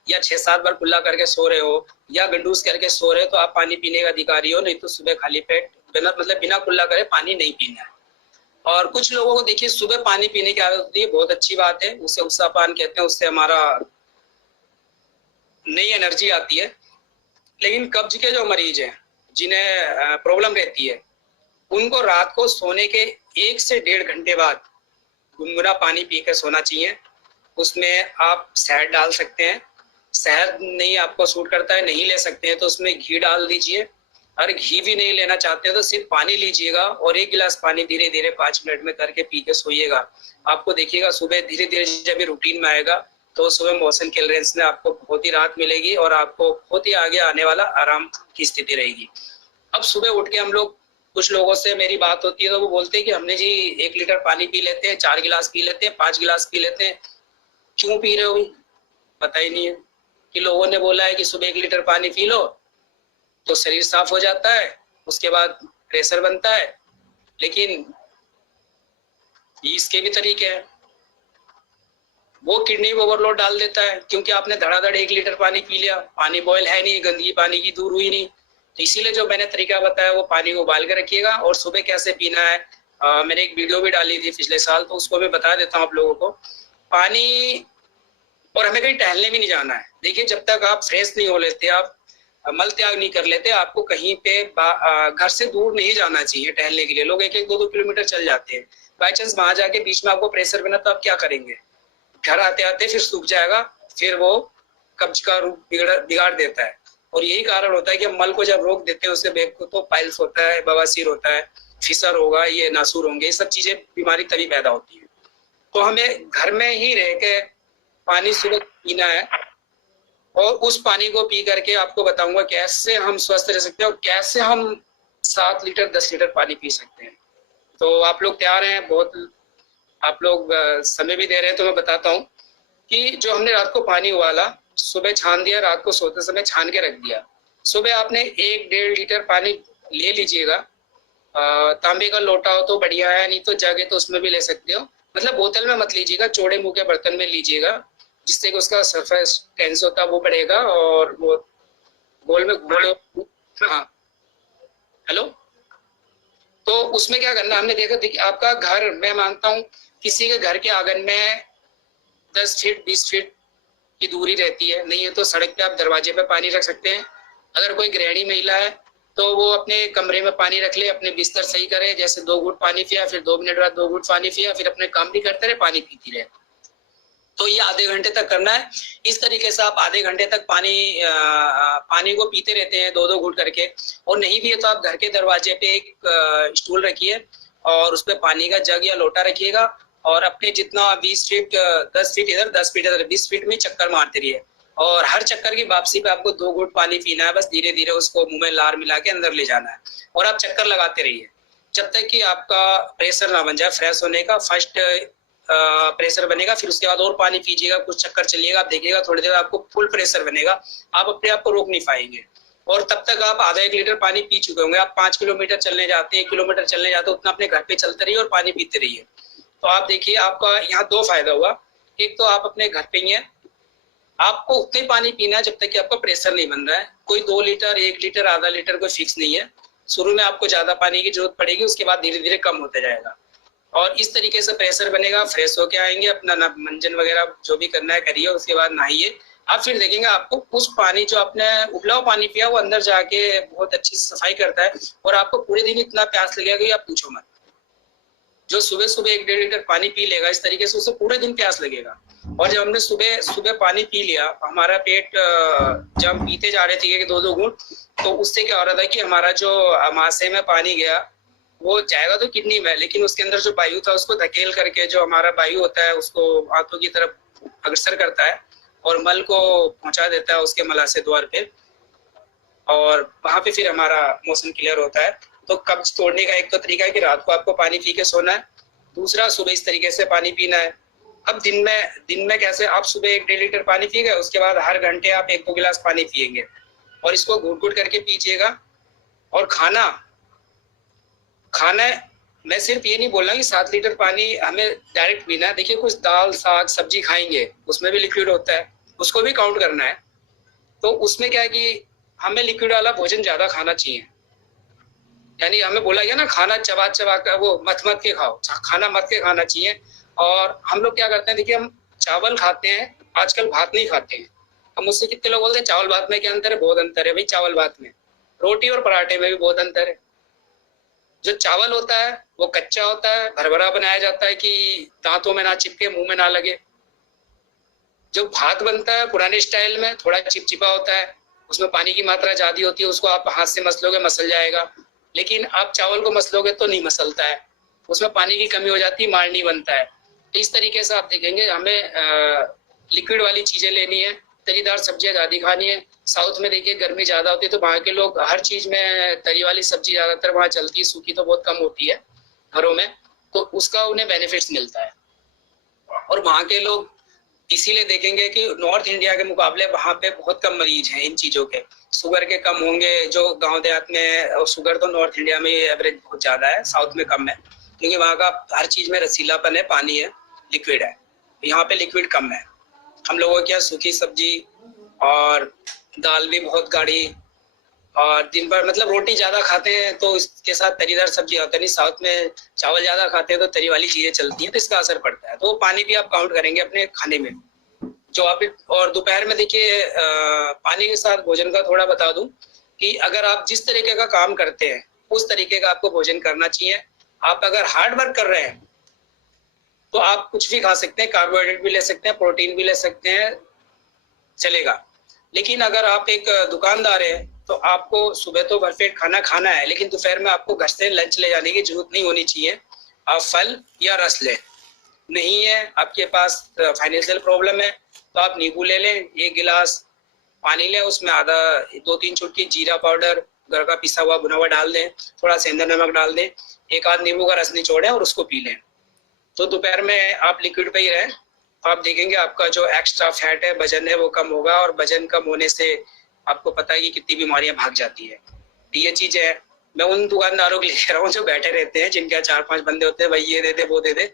या 6-7 बार कुल्ला करके सो रहे हो या गंडूस करके सो रहे हो तो आप पानी पीने का अधिकारी हो, नहीं तो सुबह खाली पेट बिना कुल्ला करे पानी नहीं पीना है। और कुछ लोगों को देखिए सुबह पानी पीने की आदत होती है, बहुत अच्छी बात है, उसे उत्साहपान कहते हैं, उससे हमारा नई एनर्जी आती है। लेकिन कब्ज के जो मरीज हैं जिन्हें प्रॉब्लम रहती है, उनको रात को सोने के 1 से 1.5 घंटे बाद गुनगुना पानी पी कर सोना चाहिए। उसमें आप शहद डाल सकते हैं, शहद नहीं आपको सूट करता है, नहीं ले सकते हैं तो उसमें घी डाल दीजिए। अगर घी भी नहीं लेना चाहते हैं तो सिर्फ पानी लीजिएगा और 1 गिलास पानी धीरे धीरे 5 मिनट में करके पी के सोइएगा। आपको देखिएगा सुबह धीरे धीरे जब ये रूटीन में आएगा तो सुबह मोशन क्लियरेंस में आपको बहुत ही राहत मिलेगी और आपको बहुत ही आगे आने वाला आराम की स्थिति रहेगी। अब सुबह उठ के हम लोग, कुछ लोगों से मेरी बात होती है तो वो बोलते हैं कि हमने जी 1 लीटर पानी पी लेते हैं, 4 गिलास पी लेते हैं, 5 गिलास पी लेते हैं। क्यों पी रहे हो भाई? पता ही नहीं है कि लोगों ने बोला है कि सुबह 1 लीटर पानी पी लो तो शरीर साफ हो जाता है, उसके बाद प्रेशर बनता है। लेकिन इसके भी तरीके हैं, वो किडनी में ओवरलोड डाल देता है क्योंकि आपने धड़ाधड़ 1 लीटर पानी पी लिया, पानी बॉयल है नहीं, गंदगी पानी की दूर हुई नहीं। तो इसीलिए जो मैंने तरीका बताया वो पानी को उबाल के रखिएगा। और सुबह कैसे पीना है, मैंने एक वीडियो भी डाली थी पिछले साल, तो उसको मैं बता देता हूँ आप लोगों को। पानी, और हमें कहीं टहलने भी नहीं जाना है। देखिए जब तक आप फ्रेश नहीं हो लेते, आप मल त्याग नहीं कर लेते, आपको कहीं पे घर से दूर नहीं जाना चाहिए टहलने के लिए। लोग 1-1, 2-2 किलोमीटर चल जाते हैं, बाई चांस वहां जाके बीच में आपको प्रेशर बना तो आप क्या करेंगे? घर आते आते फिर सूख जाएगा, फिर वो कब्ज का रूप बिगाड़ देता है। और यही कारण होता है कि हम मल को जब रोक देते हैं उसके बैग को, तो पाइल्स होता है, बवासीर होता है, फिसर होगा, ये नासूर होंगे, ये सब चीजें बीमारी तभी पैदा होती है। तो हमें घर में ही रह के पानी सुबह पीना है और उस पानी को पी करके आपको बताऊंगा कैसे हम स्वस्थ रह सकते हैं और कैसे हम 7 लीटर 10 लीटर पानी पी सकते हैं। तो आप लोग तैयार हैं? बहुत आप लोग समय भी दे रहे हैं तो मैं बताता हूँ कि जो हमने रात को पानी उबाला, सुबह छान दिया, रात को सोते समय छान के रख दिया। सुबह आपने 1-1.5 लीटर पानी ले लीजिएगा। तांबे का लोटा हो तो बढ़िया है, नहीं तो जग है तो उसमें भी ले सकते हो। मतलब बोतल में मत लीजिएगा, चौड़े मुंह के बर्तन में लीजिएगा, जिससे कि उसका सरफेस टेंस होता है वो बढ़ेगा और वो गोल में घूमते। हाँ हेलो। तो उसमें क्या करना, हमने देखा देखिए आपका घर, मैं मानता हूँ किसी के घर के आंगन में 10 फीट 20 फीट की दूरी रहती है, नहीं है तो सड़क पे आप दरवाजे पे पानी रख सकते हैं। अगर कोई गृहिणी महिला है तो वो अपने कमरे में पानी रख ले, अपने बिस्तर सही करे, जैसे 2 घूंट पानी पिया, फिर 2 मिनट बाद 2 घूंट पानी पिया, फिर अपने काम भी करते रहे, पानी पीती रहे। तो ये आधे घंटे तक करना है। इस तरीके से आप आधे घंटे तक पानी को पीते रहते हैं 2-2 घूंट करके। और नहीं भी है तो आप घर के दरवाजे पे एक स्टूल रखिए और उस पर पानी का जग या लोटा रखिएगा और अपने जितना 20 फीट 10 फीट इधर 10 फीट इधर 20 फीट में चक्कर मारते रहिए। और हर चक्कर की वापसी पे आपको 2 घूंट पानी पीना है, बस धीरे धीरे उसको मुंह में लार मिला के अंदर ले जाना है और आप चक्कर लगाते रहिए जब तक कि आपका प्रेशर ना बन जाए। फ्रेश होने का फर्स्ट प्रेशर बनेगा, फिर उसके बाद और पानी पीजिएगा, कुछ चक्कर चलिएगा, आप देखिएगा थोड़ी देर आपको फुल प्रेशर बनेगा, आप अपने आप को रोक नहीं पाएंगे। और तब तक आप आधा 1 लीटर पानी पी चुके होंगे। आप 5 किलोमीटर चलने जाते हैं, 1 किलोमीटर चलने जाते हैं, उतना अपने घर पे चलते रहिए और पानी पीते रहिए। तो आप देखिए आपका यहाँ 2 फायदा हुआ। एक तो आप अपने घर पे ही हैं, आपको उतना ही पानी पीना है जब तक कि आपका प्रेशर नहीं बन रहा है। कोई 2 लीटर 1 लीटर आधा लीटर कोई फिक्स नहीं है। शुरू में आपको ज्यादा पानी की जरूरत पड़ेगी, उसके बाद धीरे धीरे कम होता जाएगा। और इस तरीके से प्रेशर बनेगा, फ्रेश होके आएंगे, अपना मंजन वगैरह जो भी करना है करिए, उसके बाद नहाइए। आप फिर देखेंगे आपको उस पानी जो आपने उबला हुआ पानी पिया वो अंदर जाके बहुत अच्छी सफाई करता है, और आपको पूरे दिन इतना प्यास लगेगा कि आप पूछो मत। जो सुबह सुबह 1-1.5 लीटर पानी पी लेगा इस तरीके से, उसे पूरे दिन प्यास लगेगा। और जब हमने सुबह सुबह पानी पी लिया, हमारा पेट जब हम पीते जा रहे थे 2-2 घूंट, तो उससे क्या हो रहा था कि हमारा जो महाशय में पानी गया वो जाएगा तो किडनी में, लेकिन उसके अंदर जो वायु था उसको धकेल करके जो हमारा वायु होता है उसको आंतों की तरफ अग्रसर करता है और मल को पहुंचा देता है उसके मलाशय द्वार पे, और वहां पे फिर हमारा मोशन क्लियर होता है। तो कब्ज तोड़ने का एक तो तरीका है कि रात को आपको पानी पी के सोना है, दूसरा सुबह इस तरीके से पानी पीना है। अब दिन में कैसे, आप सुबह 1-1.5 लीटर पानी पी गए, उसके बाद हर घंटे आप 1-2 गिलास पानी पिएंगे, और इसको घूट घूट करके पीजिएगा। और खाना मैं सिर्फ ये नहीं बोल रहा कि 7 लीटर पानी हमें डायरेक्ट पीना है। देखिए कुछ दाल साग सब्जी खाएंगे उसमें भी लिक्विड होता है, उसको भी काउंट करना है। तो उसमें क्या है कि हमें लिक्विड वाला भोजन ज्यादा खाना चाहिए, यानी हमें बोला गया ना खाना चबा चबा कर, वो मत मत के खाओ, खाना मत के खाना चाहिए। और हम लोग क्या करते हैं, देखिए हम चावल खाते हैं, आजकल भात नहीं खाते हैं। हम मुझसे कितने लोग बोलते हैं चावल भात में क्या अंतर है? बहुत अंतर है भाई, चावल भात में, रोटी और पराठे में भी बहुत अंतर है। जो चावल होता है वो कच्चा होता है, भरभरा बनाया जाता है कि दांतों में ना चिपके, मुंह में ना लगे। जो भात बनता है पुराने स्टाइल में थोड़ा चिपचिपा होता है, उसमें पानी की मात्रा ज्यादा होती है, उसको आप हाथ से मसलोगे मसल जाएगा, लेकिन आप चावल को मसलोगे तो नहीं मसलता है, उसमें पानी की कमी हो जाती है, माड़ नहीं बनता है। तो इस तरीके से आप देखेंगे हमें लिक्विड वाली चीजें लेनी है, तरीदार सब्जियां ज्यादा खानी है। साउथ में देखिए गर्मी ज्यादा होती है तो वहाँ के लोग हर चीज में तरी वाली सब्जी ज्यादातर वहाँ चलती है, सूखी तो बहुत कम होती है घरों में, तो उसका उन्हें बेनिफिट्स मिलता है। और वहाँ के लोग इसीलिए देखेंगे कि नॉर्थ इंडिया के मुकाबले वहाँ पे बहुत कम मरीज हैं इन चीजों के, शुगर के कम होंगे। जो गांव देहात में शुगर तो नॉर्थ इंडिया में एवरेज बहुत ज्यादा है, साउथ में कम है, क्योंकि वहाँ का हर चीज में रसीलापन है, पानी है, लिक्विड है। यहाँ पे लिक्विड कम है। हम लोगों की सूखी सब्जी और दाल भी बहुत गाढ़ी, और दिन भर मतलब रोटी ज्यादा खाते हैं तो इसके साथ तरीदार सब्जी होता नहीं। साउथ में चावल ज्यादा खाते हैं तो तरी वाली चीजें चलती हैं, तो इसका असर पड़ता है। तो पानी भी आप काउंट करेंगे अपने खाने में जो आप। और दोपहर में देखिए पानी के साथ भोजन का थोड़ा बता दूं कि अगर आप जिस तरीके का काम करते हैं उस तरीके का आपको भोजन करना चाहिए। आप अगर हार्ड वर्क कर रहे हैं तो आप कुछ भी खा सकते हैं, कार्बोहाइड्रेट भी ले सकते हैं, प्रोटीन भी ले सकते हैं, चलेगा। लेकिन अगर आप एक दुकानदार है तो आपको सुबह तो भरपेट खाना खाना है, लेकिन दोपहर में आपको घर से लंच ले जाने की जरूरत नहीं होनी चाहिए। आप फल या रस लें, नहीं है आपके पास फाइनेंशियल प्रॉब्लम है तो आप नींबू ले लें, 1 गिलास पानी लें, उसमें आधा 2-3 चुटकी जीरा पाउडर घर का पिसा हुआ भुना हुआ डाल दें, थोड़ा सेंधा नमक डाल दें, 1 आध नींबू का रस निचोड़ें और उसको पी लें। तो दोपहर में आप लिक्विड पे ही रहें, आप देखेंगे आपका जो एक्स्ट्रा फैट है, वजन है, वो कम होगा। और वजन कम होने से आपको पता है कि कितनी बीमारियां भाग जाती है। ये चीज है। मैं उन दुकानदारों को लिख रहा हूँ जो बैठे रहते हैं, जिनके 4-5 बंदे होते हैं, भाई ये दे दे वो दे दे,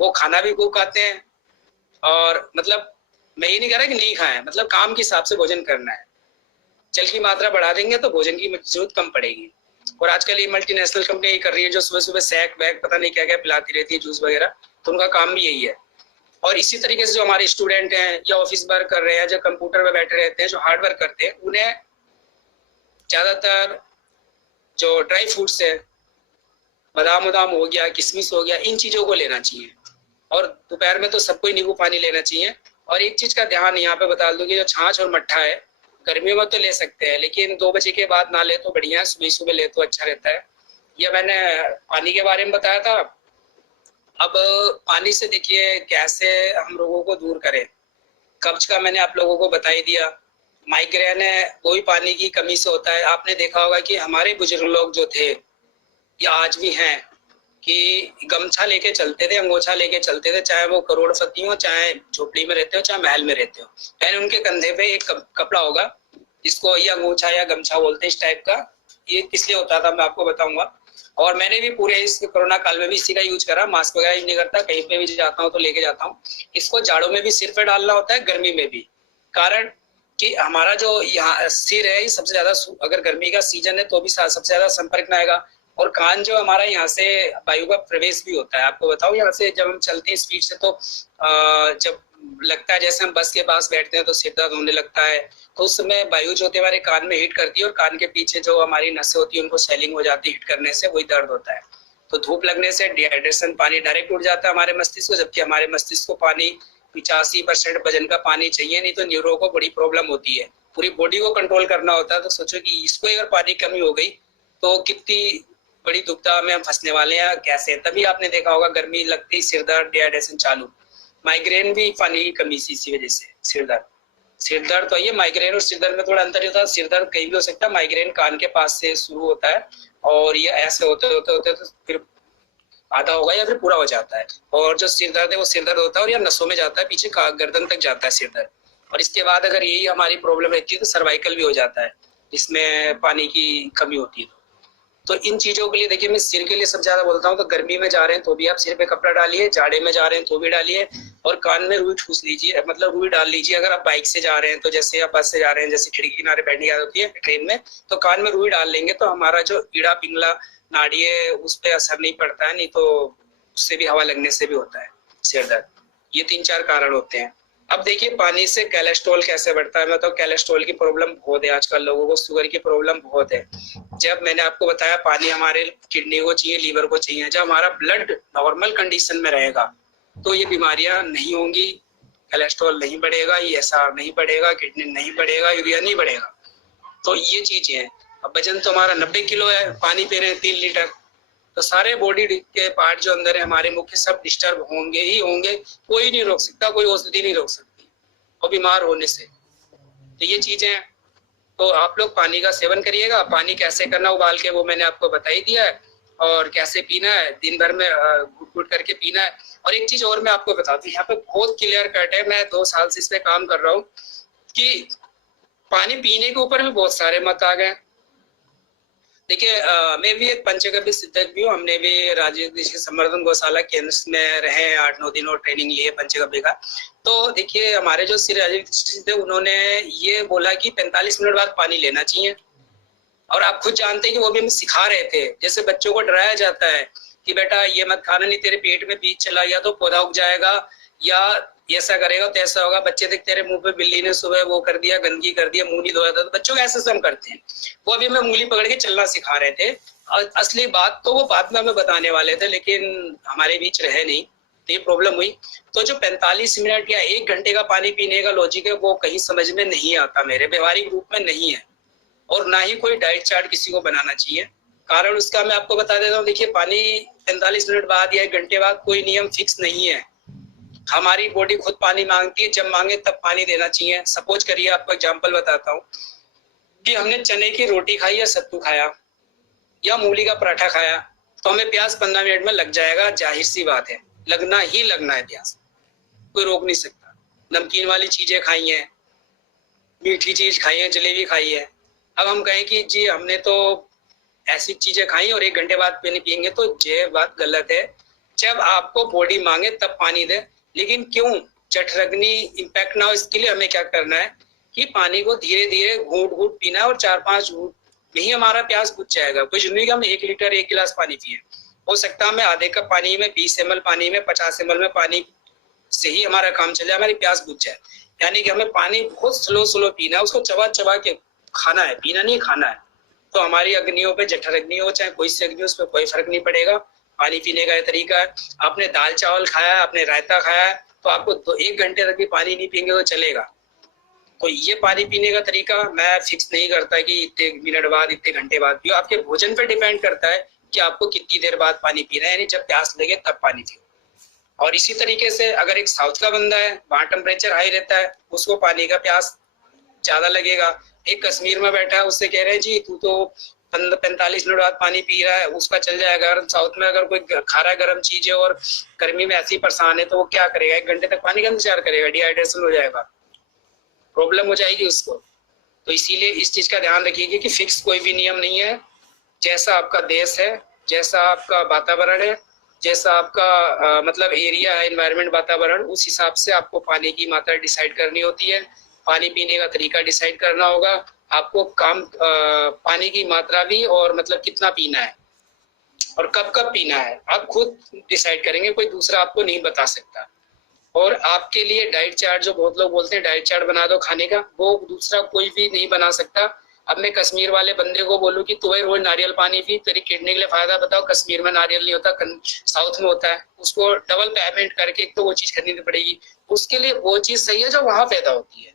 वो खाना भी खूब खाते हैं। और मतलब मैं ये नहीं कह रहा कि नहीं खाएं, मतलब काम के हिसाब से भोजन करना है। जल की मात्रा बढ़ा देंगे तो भोजन की जरूरत कम पड़ेगी। और आजकल ये मल्टीनेशनल कंपनी कर रही है जो सुबह सुबह सैक बैग पता नहीं क्या क्या पिलाती रहती है, जूस वगैरह, तो उनका काम भी यही है। और इसी तरीके से जो हमारे स्टूडेंट हैं या ऑफिस वर्क कर रहे हैं, जो कंप्यूटर पे बैठे रहते हैं, जो हार्ड वर्क करते हैं, उन्हें ज्यादातर जो ड्राई फ्रूट्स है, बादाम उदाम हो गया, किशमिश हो गया, इन चीजों को लेना चाहिए। और दोपहर में तो सबको ही नींबू पानी लेना चाहिए। और एक चीज का ध्यान यहाँ पे बता दूं कि जो छाछ और मट्ठा है गर्मियों में तो ले सकते हैं, लेकिन 2 बजे के बाद ना ले तो बढ़िया, सुबह सुबह ले तो अच्छा रहता है। यह मैंने पानी के बारे में बताया था। अब पानी से देखिए कैसे हम लोगों को दूर करें। कब्ज का मैंने आप लोगों को बता ही दिया। माइग्रेन है वो भी पानी की कमी से होता है। आपने देखा होगा कि हमारे बुजुर्ग लोग जो थे या आज भी हैं कि गमछा लेके चलते थे, अंगोछा लेके चलते थे, चाहे वो करोड़पति हो, चाहे झोपड़ी में रहते हो, चाहे महल में रहते हो, यानी उनके कंधे पे एक कपड़ा होगा जिसको ये अंगोछा या गमछा बोलते हैं, इस टाइप का। ये किस लिए होता था मैं आपको बताऊंगा। और मैंने भी पूरे इस कोरोना काल में भी इसी का यूज करा, मास्क वगैरह यूज नहीं करता, कहीं पे भी जाता हूँ तो लेके जाता हूँ। इसको जाड़ों में भी सिर पे डालना होता है, गर्मी में भी, कारण कि हमारा जो यहाँ सिर है ये सबसे ज्यादा, अगर गर्मी का सीजन है तो भी सबसे ज्यादा संपर्क में आएगा। और कान जो हमारा यहाँ से वायु का प्रवेश भी होता है। आपको बताऊं, यहाँ से जब हम चलते हैं स्पीड से तो जब लगता है जैसे हम बस के पास बैठते हैं तो सिर दर्द होने लगता है, तो उस समय वायु जो होती है हमारे कान में हिट करती है और कान के पीछे जो हमारी नसें होती है उनको स्वेलिंग हो जाती है, हिट करने से वही दर्द होता है। तो धूप लगने से डिहाइड्रेशन, पानी डायरेक्ट उड़ जाता है हमारे मस्तिष्क को, जबकि हमारे मस्तिष्क को पानी 85% वजन का पानी चाहिए, नहीं तो न्यूरो को बड़ी प्रॉब्लम होती है। पूरी बॉडी को कंट्रोल करना होता है, तो सोचो कि इसको अगर पानी की कमी हो गई तो कितनी बड़ी दुविधा में हम फंसने वाले हैं कैसे। तभी आपने देखा होगा गर्मी लगती, सिर दर्द, डिहाइड्रेशन चालू। माइग्रेन भी पानी की कमी से इसी वजह से। सिर दर्द तो ये माइग्रेन और सिर दर्द में थोड़ा अंतर होता है। सिर दर्द कहीं भी हो सकता है, माइग्रेन कान के पास से शुरू होता है और ये ऐसे होते होते होते तो फिर आधा होगा या फिर पूरा हो जाता है। और जो सिर दर्द है वो सिर दर्द होता है और या नसों में जाता है, पीछे गर्दन तक जाता है सिर दर्द। और इसके बाद अगर यही हमारी प्रॉब्लम रहती है तो सर्वाइकल भी हो जाता है, जिसमें पानी की कमी होती है। तो इन चीजों के लिए देखिए, मैं सिर के लिए सब ज्यादा बोलता हूँ। तो गर्मी में जा रहे हैं तो भी आप सिर पे कपड़ा डालिए, जाड़े में जा रहे हैं तो भी डालिए, और कान में रुई ठूस लीजिए, मतलब रुई डाल लीजिए। अगर आप बाइक से जा रहे हैं तो जैसे आप बस से जा रहे हैं, जैसे खिड़की किनारे बैठने की आदत होती है ट्रेन में, तो कान में रुई डाल लेंगे तो हमारा जो ईड़ा पिंगला नाड़ी है उस पर असर नहीं पड़ता है, नहीं तो उससे भी, हवा लगने से भी होता है सिर दर्द। ये 3-4 कारण होते हैं। अब देखिए पानी से कोलेस्ट्रॉल कैसे बढ़ता है। मैं तो कोलेस्ट्रॉल की प्रॉब्लम बहुत है आजकल लोगों को, शुगर की प्रॉब्लम बहुत है। जब मैंने आपको बताया पानी हमारे किडनी को चाहिए, लीवर को चाहिए, जब हमारा ब्लड नॉर्मल कंडीशन में रहेगा तो ये बीमारियां नहीं होंगी, कोलेस्ट्रॉल नहीं बढ़ेगा, ESR नहीं बढ़ेगा, किडनी नहीं बढ़ेगा, यूरिया नहीं बढ़ेगा। तो ये चीजें हैं। अब वजन तो हमारा 90 किलो है, पानी पी रहे हैं 3 लीटर, तो सारे बॉडी के पार्ट जो अंदर है हमारे मुख्य सब डिस्टर्ब होंगे ही होंगे। कोई नहीं रोक सकता, कोई औषधि नहीं रोक सकती और बीमार होने से। तो ये चीजें, तो आप लोग पानी का सेवन करिएगा। पानी कैसे करना उबाल के, वो मैंने आपको बता ही दिया है, और कैसे पीना है, दिन भर में घुट घुट करके पीना है। और एक चीज और मैं आपको बता दूं, यहाँ पे बहुत क्लियर कट है, मैं 2 साल से इस पे काम कर रहा हूँ कि पानी पीने के ऊपर भी बहुत सारे मत आ गए। देखिए मैं भी एक पंचगव्य सिद्धक भी हूँ। हमने भी राजीव ऋषि संवर्धन गौशाला केंद्र में रहे 8-9 दिन और ट्रेनिंग लिए पंचगव्य का। तो देखिए हमारे जो श्री राजीव थे उन्होंने ये बोला कि 45 मिनट बाद पानी लेना चाहिए। और आप खुद जानते हैं कि वो भी हमें सिखा रहे थे। जैसे बच्चों को डराया जाता है कि बेटा ये मत खाना, नहीं तेरे पेट में बीज चला गया तो पौधा उग जाएगा, या ऐसा करेगा तो ऐसा होगा। बच्चे देख तेरे मुंह पे बिल्ली ने सुबह वो कर दिया, गंदगी कर दिया, मुंह नहीं धोया था। तो बच्चों को ऐसे हम करते हैं। वो अभी हमें उंगली पकड़ के चलना सिखा रहे थे। और असली बात तो वो बाद में हमें बताने वाले थे, लेकिन हमारे बीच रहे नहीं, तो ये प्रॉब्लम हुई। तो जो 45 मिनट या 1 घंटे का पानी पीने का लॉजिक है वो कहीं समझ में नहीं आता, मेरे व्यवहारिक रूप में नहीं है। और ना ही कोई डाइट चार्ट किसी को बनाना चाहिए। कारण उसका मैं आपको बता देता हूँ। देखिए पानी 45 मिनट बाद या 1 घंटे बाद कोई नियम फिक्स नहीं है। हमारी बॉडी खुद पानी मांगती है, जब मांगे तब पानी देना चाहिए। सपोज करिए, आपको एग्जांपल बताता हूँ कि हमने चने की रोटी खाई या सत्तू खाया या मूली का पराठा खाया, तो हमें प्यास 15 मिनट में लग जाएगा। जाहिर सी बात है, लगना ही लगना है प्यास, कोई रोक नहीं सकता। नमकीन वाली चीजें खाई हैं, मीठी चीज खाई है, जलेबी खाई है। अब हम कहें कि जी हमने तो ऐसी चीजें खाई और 1 घंटे बाद पानी पियेंगे, तो ये बात गलत है। जब आपको बॉडी मांगे तब पानी दे। लेकिन क्यों जठरग्नि इम्पैक्ट ना हो, इसके लिए हमें क्या करना है कि पानी को धीरे धीरे घूट घूट पीना है, और 4-5 घूट में ही हमारा प्यास बुझ जाएगा। कोई जरूरी कि हम 1 लीटर 1 गिलास पानी पिए। हो सकता है हमें आधे कप पानी में, 20 ml पानी में, 50 ml में पानी से ही हमारा काम चल जाए, हमारी प्यास बुझ जाए। यानी कि हमें पानी बहुत स्लो पीना है, उसको चबा चबा के खाना है, पीना नहीं खाना है। तो हमारी अग्नियों पे, जठर अग्नि हो चाहे कोई सी अग्नि, उस पर कोई फर्क नहीं पड़ेगा। पानी पीने का ये तरीका है। आपने दाल चावल खाया है, आपने रायता खाया है, तो आपको 1 घंटे तक भी पानी नहीं पियेंगे तो चलेगा। तो ये पानी पीने का तरीका मैं फिक्स नहीं करता कि इतने मिनट बाद, इतने घंटे बाद पियो। आपके भोजन पर डिपेंड करता है कि आपको कितनी देर बाद पानी पीना है, यानी जब प्यास लगे तब पानी पियो। और इसी तरीके से अगर एक साउथ का बंदा है, वहां टेम्परेचर हाई रहता है, उसको पानी का प्यास ज्यादा लगेगा। एक कश्मीर में बैठा है, उससे कह रहे हैं जी तू तो 45 मिनट बाद पानी पी रहा है, उसका चल जाएगा। साउथ में अगर कोई खारा गर्म चीज है और गर्मी में ऐसी परेशान है, तो वो क्या करेगा? 1 घंटे तक पानी का इंतजार करेगा, डिहाइड्रेशन हो जाएगा, प्रॉब्लम हो जाएगी उसको। तो इसीलिए इस चीज का ध्यान रखिए कि फिक्स कोई भी नियम नहीं है। जैसा आपका देश है, जैसा आपका वातावरण है, जैसा आपका मतलब एरिया है, एनवायरमेंट, वातावरण, उस हिसाब से आपको पानी की मात्रा डिसाइड करनी होती है। पानी पीने का तरीका डिसाइड करना होगा आपको। पानी की मात्रा भी और मतलब कितना पीना है, और कब कब पीना है आप खुद डिसाइड करेंगे, कोई दूसरा आपको नहीं बता सकता। और आपके लिए डाइट चार्ट, जो बहुत लोग बोलते हैं डाइट चार्ट बना दो खाने का, वो दूसरा कोई भी नहीं बना सकता। अब मैं कश्मीर वाले बंदे को बोलूं कि तू भाई रोज नारियल पानी पी, तेरी किडनी के लिए फायदा बताओ, कश्मीर में नारियल नहीं होता, साउथ में होता है, उसको डबल पेमेंट करके एक तो वो चीज खरीदनी पड़ेगी, उसके लिए वो चीज सही है जो वहां पैदा होती है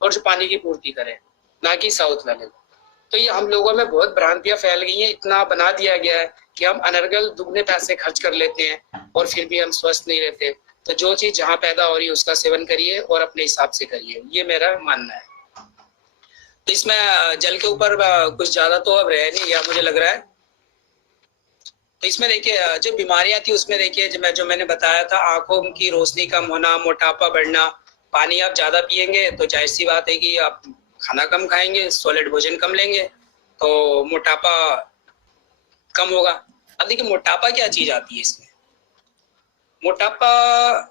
और जो पानी की पूर्ति करे, ना कि साउथ वाले को। तो ये हम लोगों में बहुत भ्रांतियां फैल गई हैं, इतना बना दिया गया है कि हम अनर्गल दुगने पैसे खर्च कर लेते हैं और फिर भी हम स्वस्थ नहीं रहते। तो जो चीज जहां पैदा हो रही है उसका सेवन करिए और अपने हिसाब से करिए, ये मेरा मानना है। तो इसमें जल के ऊपर कुछ ज्यादा तो अब रह नहीं गया मुझे लग रहा है। तो इसमें देखिए जो बीमारियां थी उसमें देखिए जो मैंने बताया था, आंखों की रोशनी कम होना, मोटापा बढ़ना। पानी आप ज्यादा पिएंगे तो जाहिर सी बात है कि आप खाना कम खाएंगे, सॉलिड भोजन कम लेंगे, तो मोटापा कम होगा। अब देखिए मोटापा क्या चीज आती है इसमें, मोटापा,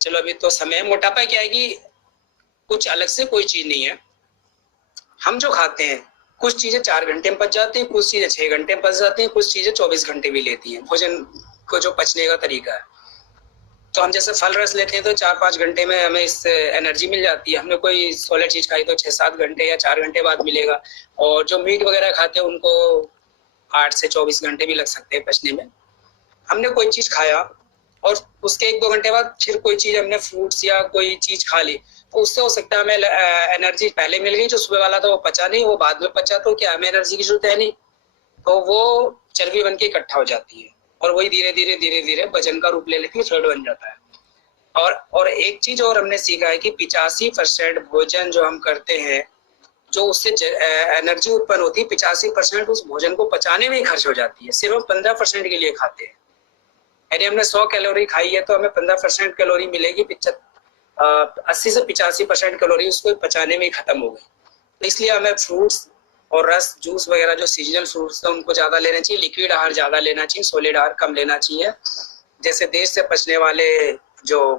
चलो अभी तो समय, मोटापा क्या है कि कुछ अलग से कोई चीज नहीं है। हम जो खाते हैं कुछ चीजें 4 घंटे में पच जाती हैं, कुछ चीजें 6 घंटे में पच जाती हैं, कुछ चीजें 24 घंटे भी लेती हैं भोजन को जो पचने का तरीका है। तो हम जैसे फल रस लेते हैं तो 4-5 घंटे में हमें इससे एनर्जी मिल जाती है, हमने कोई सॉलिड चीज खाई तो 6-7 घंटे या 4 घंटे बाद मिलेगा। और जो मीट वगैरह खाते हैं उनको 8 से 24 घंटे भी लग सकते हैं पचने में। हमने कोई चीज खाया और उसके 1-2 घंटे बाद फिर कोई चीज, हमने फ्रूट्स या कोई चीज खा ली, तो उससे हो सकता है हमें एनर्जी पहले मिल गई, जो सुबह वाला था वो पचा नहीं, वो बाद में पचा, तो क्या हमें एनर्जी की जरूरत है नहीं, तो वो चर्बी बन के इकट्ठा हो जाती है और वही धीरे धीरे वजन का रूप ले लेती है, फैट बन जाता है। और एक चीज और हमने सीखा है कि 85% भोजन जो हम करते हैं, जो उससे एनर्जी उत्पन्न होती है, 85% उस भोजन को पचाने में ही खर्च हो जाती है, सिर्फ हम 15% के लिए खाते हैं। यदि हमने 100 कैलोरी खाई है तो हमें 15% कैलोरी मिलेगी, 80 से 85% कैलोरी उसको पचाने में ही खत्म हो गई। तो इसलिए हमें फ्रूट्स और रस, जूस वगैरह जो सीजनल फ्रूट्स हैं उनको ज्यादा लेना चाहिए, लिक्विड आहार ज्यादा लेना चाहिए, सॉलिड आहार कम लेना चाहिए। जैसे देश से पचने वाले जो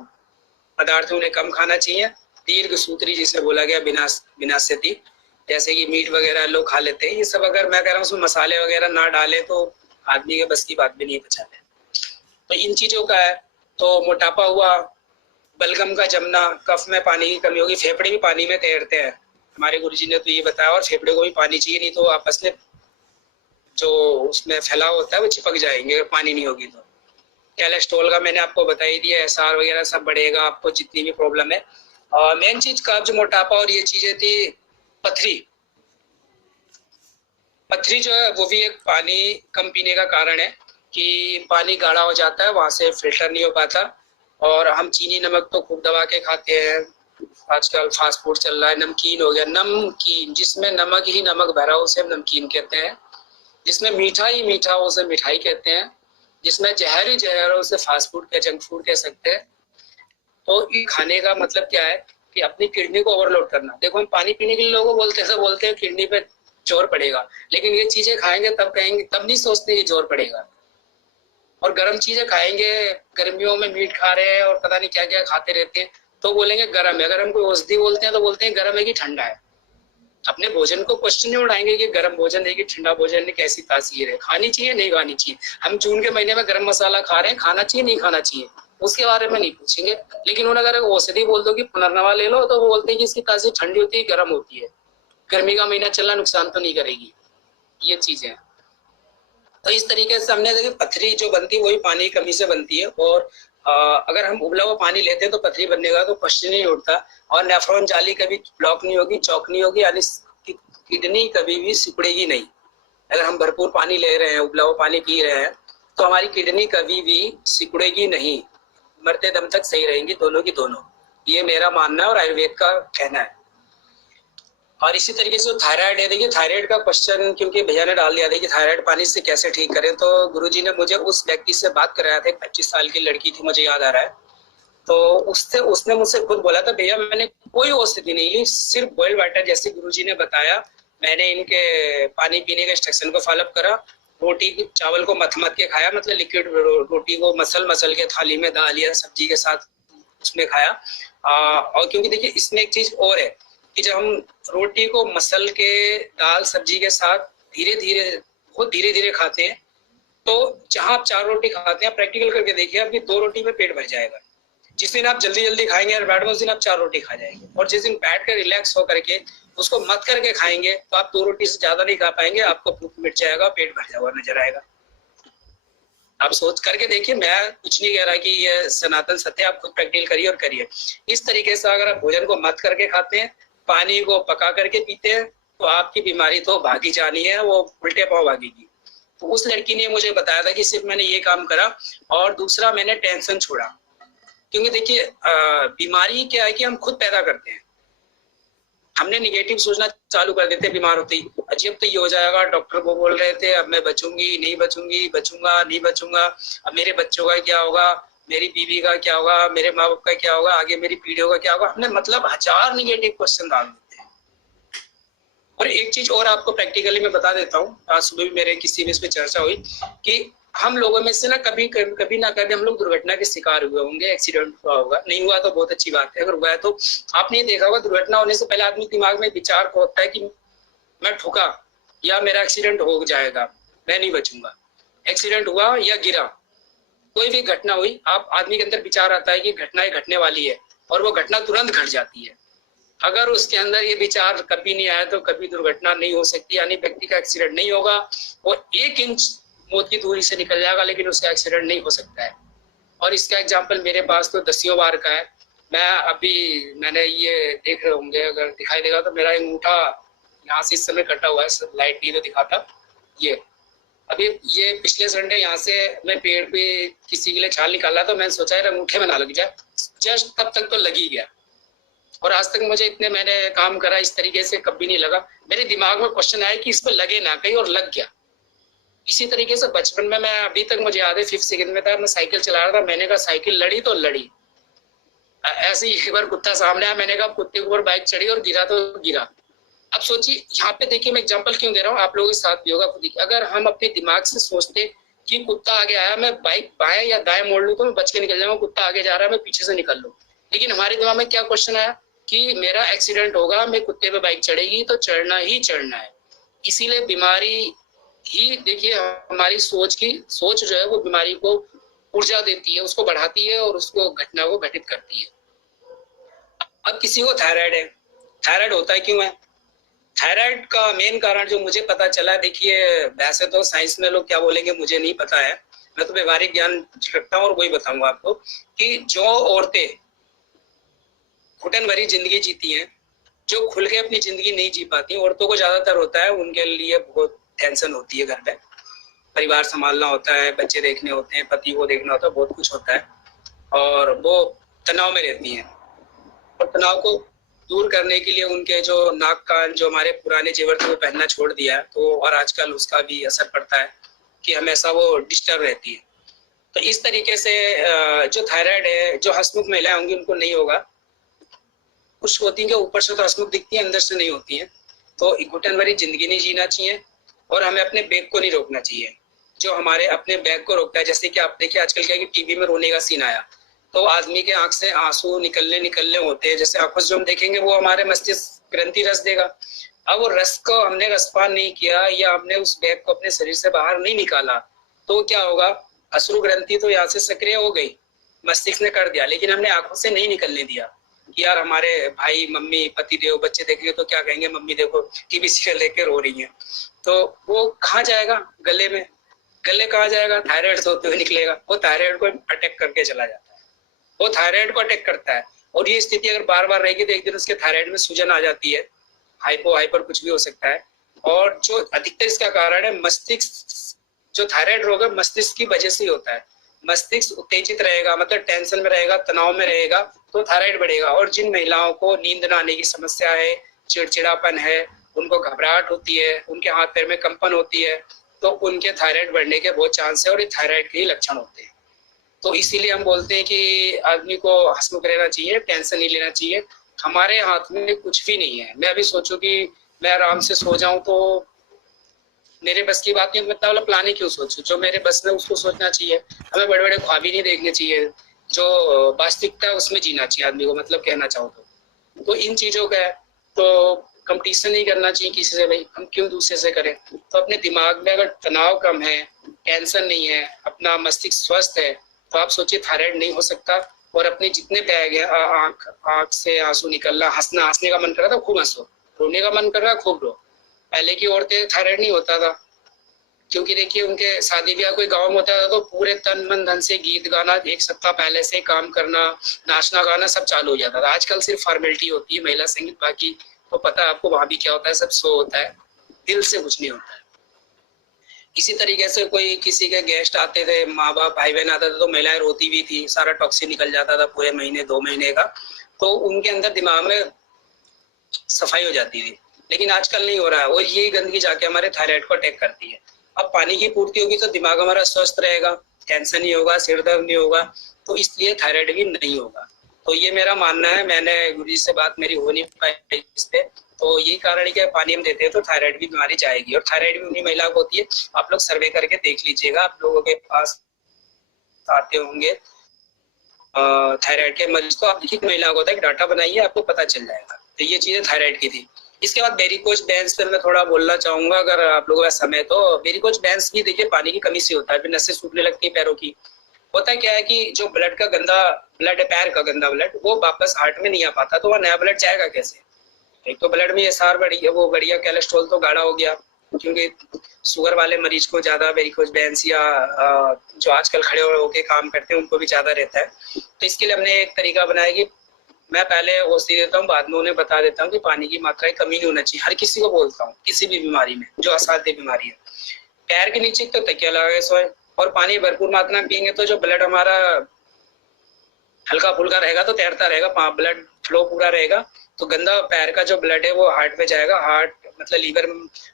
पदार्थ उन्हें कम खाना चाहिए, दीर्घ सूत्री जिसे बोला गया, विनाशयति, जैसे कि मीट वगैरह लोग खा लेते हैं, ये सब अगर मैं कह रहा हूँ उसमें मसाले वगैरह ना डाले तो आदमी के बस की बात भी नहीं पचाने। तो इन चीजों का है। तो मोटापा हुआ, बलगम का जमना, कफ में पानी की कमी होगी, फेफड़े भी पानी में तैरते हैं, हमारे गुरुजी ने तो ये बताया, और फेफड़े को भी पानी चाहिए, नहीं तो आपस में जो उसमें फैलाव होता है वो चिपक जाएंगे अगर पानी नहीं होगी तो। कोलेस्ट्रॉल का मैंने आपको बता ही दिया, एसआर वगैरह सब बढ़ेगा आपको जितनी भी प्रॉब्लम है। मेन चीज का जो मोटापा और ये चीजें थी, पथरी जो है वो भी एक पानी कम पीने का कारण है कि पानी गाढ़ा हो जाता है, वहां से फिल्टर नहीं हो पाता। और हम चीनी नमक तो खूब दबा के खाते हैं, आजकल फास्ट फूड चल रहा है, नमकीन हो गया, नमकीन, जिसमें नमक ही नमक भरा हो उसे हम नमकीन कहते हैं, जिसमें मीठा ही मीठा हो उसे मिठाई कहते हैं, जिसमें जहर ही जहर हो उसे फास्ट फूड या जंक फूड कह सकते हैं। तो ये खाने का मतलब क्या है कि अपनी किडनी को ओवरलोड करना। देखो हम पानी पीने के लिए लोगों बोलते हैं किडनी पे जोर पड़ेगा, लेकिन ये चीजें खाएंगे तब कहेंगे, तब नहीं सोचते कि जोर पड़ेगा। और गर्म चीजें खाएंगे, गर्मियों में मीट खा रहे हैं और पता नहीं क्या क्या खाते रहते हैं, तो बोलेंगे गर्म है। अगर हम कोई औषधि बोलते हैं तो बोलते हैं गर्म है कि ठंडा है। अपने भोजन को क्वेश्चन नहीं उठाएंगे कि गर्म भोजन है कि ठंडा भोजन है, कैसी तासीर है, खानी चाहिए नहीं खानी चाहिए। हम जून के महीने में गर्म मसाला खा रहे हैं, खाना चाहिए नहीं खाना चाहिए, उसके बारे में नहीं पूछेंगे। लेकिन उन्हें अगर औषधि बोल दो कि पुनर्नवा ले लो, तो वो बोलते हैं कि इसकी तासीर ठंडी होती है, गर्म होती है, गर्मी का महीना चलना नुकसान तो नहीं करेगी। ये चीजें, तो इस तरीके से हमने देखिए पथरी जो बनती है वही पानी की कमी से बनती है। और अगर हम उबला हुआ पानी लेते हैं तो पथरी बनने का तो क्वेश्चन नहीं उठता। और नेफ्रॉन जाली कभी ब्लॉक नहीं होगी, चौक नहीं होगी, यानी किडनी कभी भी सिकुड़ेगी नहीं। अगर हम भरपूर पानी ले रहे हैं, उबला हुआ पानी पी रहे हैं, तो हमारी किडनी कभी भी सिकुड़ेगी नहीं, मरते दम तक सही रहेंगी दोनों की दोनों। ये मेरा मानना है और आयुर्वेद का कहना है। और इसी तरीके से थायराइड है, देखिए थायराइड का क्वेश्चन क्योंकि भैया ने डाल दिया था कि थायराइड पानी से कैसे ठीक करें, तो गुरुजी ने मुझे उस व्यक्ति से बात कराया था, 25 साल की लड़की थी, मुझे याद आ रहा है। तो उसने मुझसे खुद बोला था, भैया मैंने कोई औषधि नहीं ली, सिर्फ बॉइल्ड वाटर जैसे गुरुजी ने बताया, मैंने इनके पानी पीने के इंस्ट्रक्शन को फॉलोअप करा, रोटी चावल को मथ के खाया, मतलब लिक्विड रोटी को मसल के थाली में डाल लिया, सब्जी के साथ उसमें खाया। और क्योंकि देखिए इसमें एक चीज और है कि जब हम रोटी को मसल के दाल सब्जी के साथ बहुत धीरे धीरे खाते हैं, तो जहां आप 4 रोटी खाते हैं, प्रैक्टिकल करके देखिए, आपकी 2 रोटी में पेट भर जाएगा। जिस दिन आप जल्दी जल्दी खाएंगे और बैठ में, उस दिन आप 4 रोटी खा जाएंगे। और जिस दिन बैठ कर रिलैक्स होकर के उसको मत करके खाएंगे तो आप 2 रोटी से ज्यादा नहीं खा पाएंगे, आपको भूख मिट जाएगा, पेट भर जाएगा नजर आएगा। आप सोच करके देखिए, मैं कुछ नहीं कह रहा कि ये सनातन सत्य, आप खुद प्रैक्टिकल करिए और करिए। इस तरीके से अगर आप भोजन को मत करके खाते हैं, पानी को पका करके पीते हैं, तो आपकी बीमारी तो भागी जानी है, वो उल्टे पांव भागेगी। तो उस लड़की ने मुझे बताया था कि सिर्फ मैंने ये काम करा, और दूसरा मैंने टेंशन छोड़ा। क्योंकि देखिए बीमारी क्या है कि हम खुद पैदा करते हैं। हमने निगेटिव सोचना चालू कर देते हैं बीमार होते ही, अजीब तो ये हो जाएगा, डॉक्टर वो बोल रहे थे, अब मैं बचूंगी नहीं बचूंगी, बचूंगा नहीं बचूंगा, अब मेरे बच्चों का क्या होगा, मेरी बीवी का क्या होगा, मेरे माँ बाप का क्या होगा, आगे मेरी पीढ़ियों का क्या होगा। हमने मतलब 1000 निगेटिव क्वेश्चन डाल देते हैं। और एक चीज और आपको प्रैक्टिकली मैं बता देता हूँ, आज सुबह भी मेरे किसी में इस पे चर्चा हुई कि हम लोगों में से ना कभी ना कभी हम लोग दुर्घटना के शिकार हुए होंगे, एक्सीडेंट हुआ होगा। नहीं हुआ तो बहुत अच्छी बात है, अगर हुआ है तो आपने ये देखा होगा, दुर्घटना होने से पहले आदमी दिमाग में विचार होता है कि मैं ठुका या मेरा एक्सीडेंट हो जाएगा, मैं नहीं बचूंगा। एक्सीडेंट हुआ या गिरा, कोई भी घटना हुई, आप आदमी के अंदर विचार आता है कि घटना घटने वाली है, और वो घटना तुरंत घट जाती है। अगर उसके अंदर ये विचार कभी नहीं आया तो कभी दुर्घटना नहीं हो सकती, यानी व्यक्ति का एक्सीडेंट नहीं होगा। वो 1 इंच मौत की दूरी से निकल जाएगा, लेकिन उसका एक्सीडेंट नहीं हो सकता है। और इसका एग्जाम्पल मेरे पास तो 10 बार का है। मैंने ये देख रहे होंगे, अगर दिखाई देगा तो मेरा अंगूठा यहाँ से इस समय कटा हुआ है, लाइट नहीं तो दिखाता। ये अभी ये पिछले संडे यहाँ से मैं पेड़ पे किसी के लिए छाल निकाला, तो मैंने सोचा यार अंगूठे में ना लग जाए, जस्ट तब तक तो लग ही गया। और आज तक मुझे इतने मैंने काम करा, इस तरीके से कभी नहीं लगा। मेरे दिमाग में क्वेश्चन आया कि इस पर लगे ना कहीं, और लग गया। इसी तरीके से बचपन में, मैं अभी तक मुझे याद है 5th सेकंड में था, मैं साइकिल चला रहा था, मैंने कहा साइकिल लड़ी तो लड़ी। ऐसे ही एक बार कुत्ता सामने आया, मैंने कहा कुत्ते के ऊपर बाइक चढ़ी, और गिरा तो गिरा। अब सोचिए, यहाँ पे देखिए मैं एग्जांपल क्यों दे रहा हूँ, आप लोगों के साथ भी होगा खुद ही। अगर हम अपने दिमाग से सोचते कि कुत्ता आगे आया, मैं बाइक बाएं या दाएं मोड़ लूं तो मैं बच के निकल जाऊंगा, कुत्ता आगे जा रहा है मैं पीछे से निकल लूं। लेकिन हमारे दिमाग में क्या क्वेश्चन आया कि मेरा एक्सीडेंट होगा, मैं कुत्ते पे बाइक चढ़ेगी तो चढ़ना ही चढ़ना है। इसीलिए बीमारी ही, देखिए हमारी सोच जो है वो बीमारी को ऊर्जा देती है, उसको बढ़ाती है, और उसको घटना को घटित करती है। अब किसी को थायराइड है, थायराइड होता है क्यों है? थायराइड का मेन कारण जो मुझे पता चला, देखिए वैसे तो साइंस में लोग क्या बोलेंगे मुझे नहीं पता है, मैं तो व्यवहारिक ज्ञान रखता हूँ और वही बताऊंगा आपको कि जो औरतें घुटन भरी जिंदगी जीती हैं, जो खुल के अपनी जिंदगी नहीं जी पाती, औरतों को ज्यादातर होता है, उनके लिए बहुत टेंशन होती है, घर पे परिवार संभालना होता है, बच्चे देखने होते हैं, पति को देखना होता है, बहुत कुछ होता है, और वो तनाव में रहती हैं। और तनाव को दूर करने के लिए उनके जो नाक कान, जो हमारे पुराने जेवर थे, वो पहनना छोड़ दिया है, तो और आजकल उसका भी असर पड़ता है कि हमेशा वो डिस्टर्ब रहती है। तो इस तरीके से जो थायराइड है, जो हंसमुख महिलाएं होंगी उनको नहीं होगा। कुछ होती हैं ऊपर से तो हंसमुख दिखती है, अंदर से नहीं होती है। तो घुटन भरी जिंदगी नहीं जीना चाहिए, और हमें अपने बैग को नहीं रोकना चाहिए, जो हमारे अपने बैग को रोकता है। जैसे कि आप देखिए आजकल क्या है कि टीवी में रोने का सीन आया, तो आदमी के आंख से आंसू निकलने होते हैं, जैसे आंखों से जो हम देखेंगे वो हमारे मस्तिष्क ग्रंथि रस देगा। अब वो रस को हमने रसपान नहीं किया, या हमने उस बैग को अपने शरीर से बाहर नहीं निकाला, तो क्या होगा, अश्रु ग्रंथि तो यहाँ से सक्रिय हो गई, मस्तिष्क ने कर दिया, लेकिन हमने आंखों से नहीं निकलने दिया कि यार हमारे भाई मम्मी पति देव बच्चे देखेंगे तो क्या कहेंगे, मम्मी देखो टीवी सीरियल लेकर रो रही है। तो वो कहाँ जाएगा, गले में, गले कहाँ जाएगा, थायराइड होते हुए निकलेगा, वो थायराइड को अटैक करके चला जाता है, वो थायराइड को अटैक करता है। और ये स्थिति अगर बार बार रहेगी तो एक दिन उसके थायराइड में सूजन आ जाती है, हाइपर कुछ भी हो सकता है। और जो अधिकतर इसका कारण है मस्तिष्क, जो थायराइड रोग है मस्तिष्क की वजह से ही होता है। मस्तिष्क उत्तेजित रहेगा, मतलब टेंशन में रहेगा, तनाव में रहेगा, तो थायराइड बढ़ेगा। और जिन महिलाओं को नींद न आने की समस्या है, चिड़चिड़ापन है, उनको घबराहट होती है, उनके हाथ पैर में कंपन होती है, तो उनके थायराइड बढ़ने के बहुत चांस है, और ये थायराइड के ही लक्षण होते हैं। तो इसीलिए हम बोलते हैं कि आदमी को हंसमुख रहना चाहिए, टेंशन नहीं लेना चाहिए। हमारे हाथ में कुछ भी नहीं है। मैं अभी सोचूं कि मैं आराम से सो जाऊं तो मेरे बस की बात नहीं, मतलब प्लानिंग क्यों सोचूं, जो मेरे बस में उसको सोचना चाहिए। हमें बड़े बड़े ख्वाब ही नहीं देखने चाहिए, जो वास्तविकता है उसमें जीना चाहिए आदमी को, मतलब कहना चाहो तो इन चीजों का है। तो कंपटीशन नहीं करना चाहिए किसी से, भाई हम क्यों दूसरे से करें। तो अपने दिमाग में अगर तनाव कम है, टेंशन नहीं है, अपना मस्तिष्क स्वस्थ है, तो आप सोचिए थायराइड नहीं हो सकता। और अपने जितने बैग है, आंख से आंसू निकलना, हंसने का मन कर रहा था खूब हंसो, रोने का मन कर रहा है खूब रो। पहले की औरतें थायराइड नहीं होता था, क्योंकि देखिए उनके शादी ब्याह कोई गांव में होता था तो पूरे तन मन धन से गीत गाना, एक सप्ताह पहले से काम करना, नाचना गाना सब चालू हो जाता था। आजकल सिर्फ फॉर्मेलिटी होती है, महिला संगीत, बाकी तो पता है आपको वहां भी क्या होता है, सब शो होता है, दिल से कुछ नहीं होता है। इसी तरीके से कोई किसी के गेस्ट आते थे, माँ बाप भाई बहन आते थे, तो महिलाएं रोती भी थी, सारा टॉक्सिन निकल जाता था पूरे महीने 2 महीने का, तो उनके अंदर दिमाग में सफाई हो जाती थी। लेकिन आजकल नहीं हो रहा है, और यही गंदगी जाके हमारे थायराइड को अटैक करती है। अब पानी की पूर्ति होगी तो दिमाग हमारा स्वस्थ रहेगा, टेंशन नहीं होगा, सिर दर्द नहीं होगा, तो इसलिए थायराइड भी नहीं होगा। तो ये मेरा मानना है। मैंने गुरुजी से बात मेरी हो नहीं पाई इस पे, तो यही कारण है कि पानी हम देते हैं तो थायराइड भी बीमारी जाएगी। और थायराइड भी उन्हीं महिलाओं को होती है, आप लोग सर्वे करके देख लीजिएगा, आप लोगों के पास आते होंगे थायराइड के मरीज, तो आप लिखित महिलाओं को डाटा बनाइए, आपको पता चल जाएगा। तो ये चीजें थायराइड की थी। इसके बाद वेरिकोज वेन्स पर मैं थोड़ा बोलना चाहूंगा, अगर आप लोगों का समय तो। वेरिकोज वेन्स भी देखिए पानी की कमी से होता है, फिर नसें सूखने लगती है पैरों की। होता क्या है कि जो ब्लड का गंदा ब्लड है, पैर का गंदा ब्लड, वो वापस हार्ट में नहीं आ पाता, तो वह नया ब्लड जाएगा कैसे। एक तो ब्लड में एसआर बढ़िया, वो बढ़िया कोलेस्ट्रॉल तो गाढ़ा हो गया, क्योंकि शुगर वाले मरीज को ज्यादा वेरिकोज वेन्स, या जो आजकल खड़े होके काम करते हैं उनको भी ज्यादा रहता है। तो इसके लिए हमने एक तरीका बनाया कि मैं पहले औषधि देता हूँ, बाद में उन्हें बता देता हूँ कि पानी की मात्रा की कमी नहीं होना चाहिए। हर किसी को बोलता हूँ, किसी भी बीमारी में जो असाध्य बीमारी है, पैर के नीचे तो तकिया लगा के सोए, और पानी भरपूर मात्रा में पियेंगे तो जो ब्लड हमारा हल्का फुल्का रहेगा तो तैरता रहेगा, ब्लड फ्लो पूरा रहेगा, तो गंदा पैर का जो ब्लड है वो हार्ट में जाएगा, हार्ट मतलब लीवर,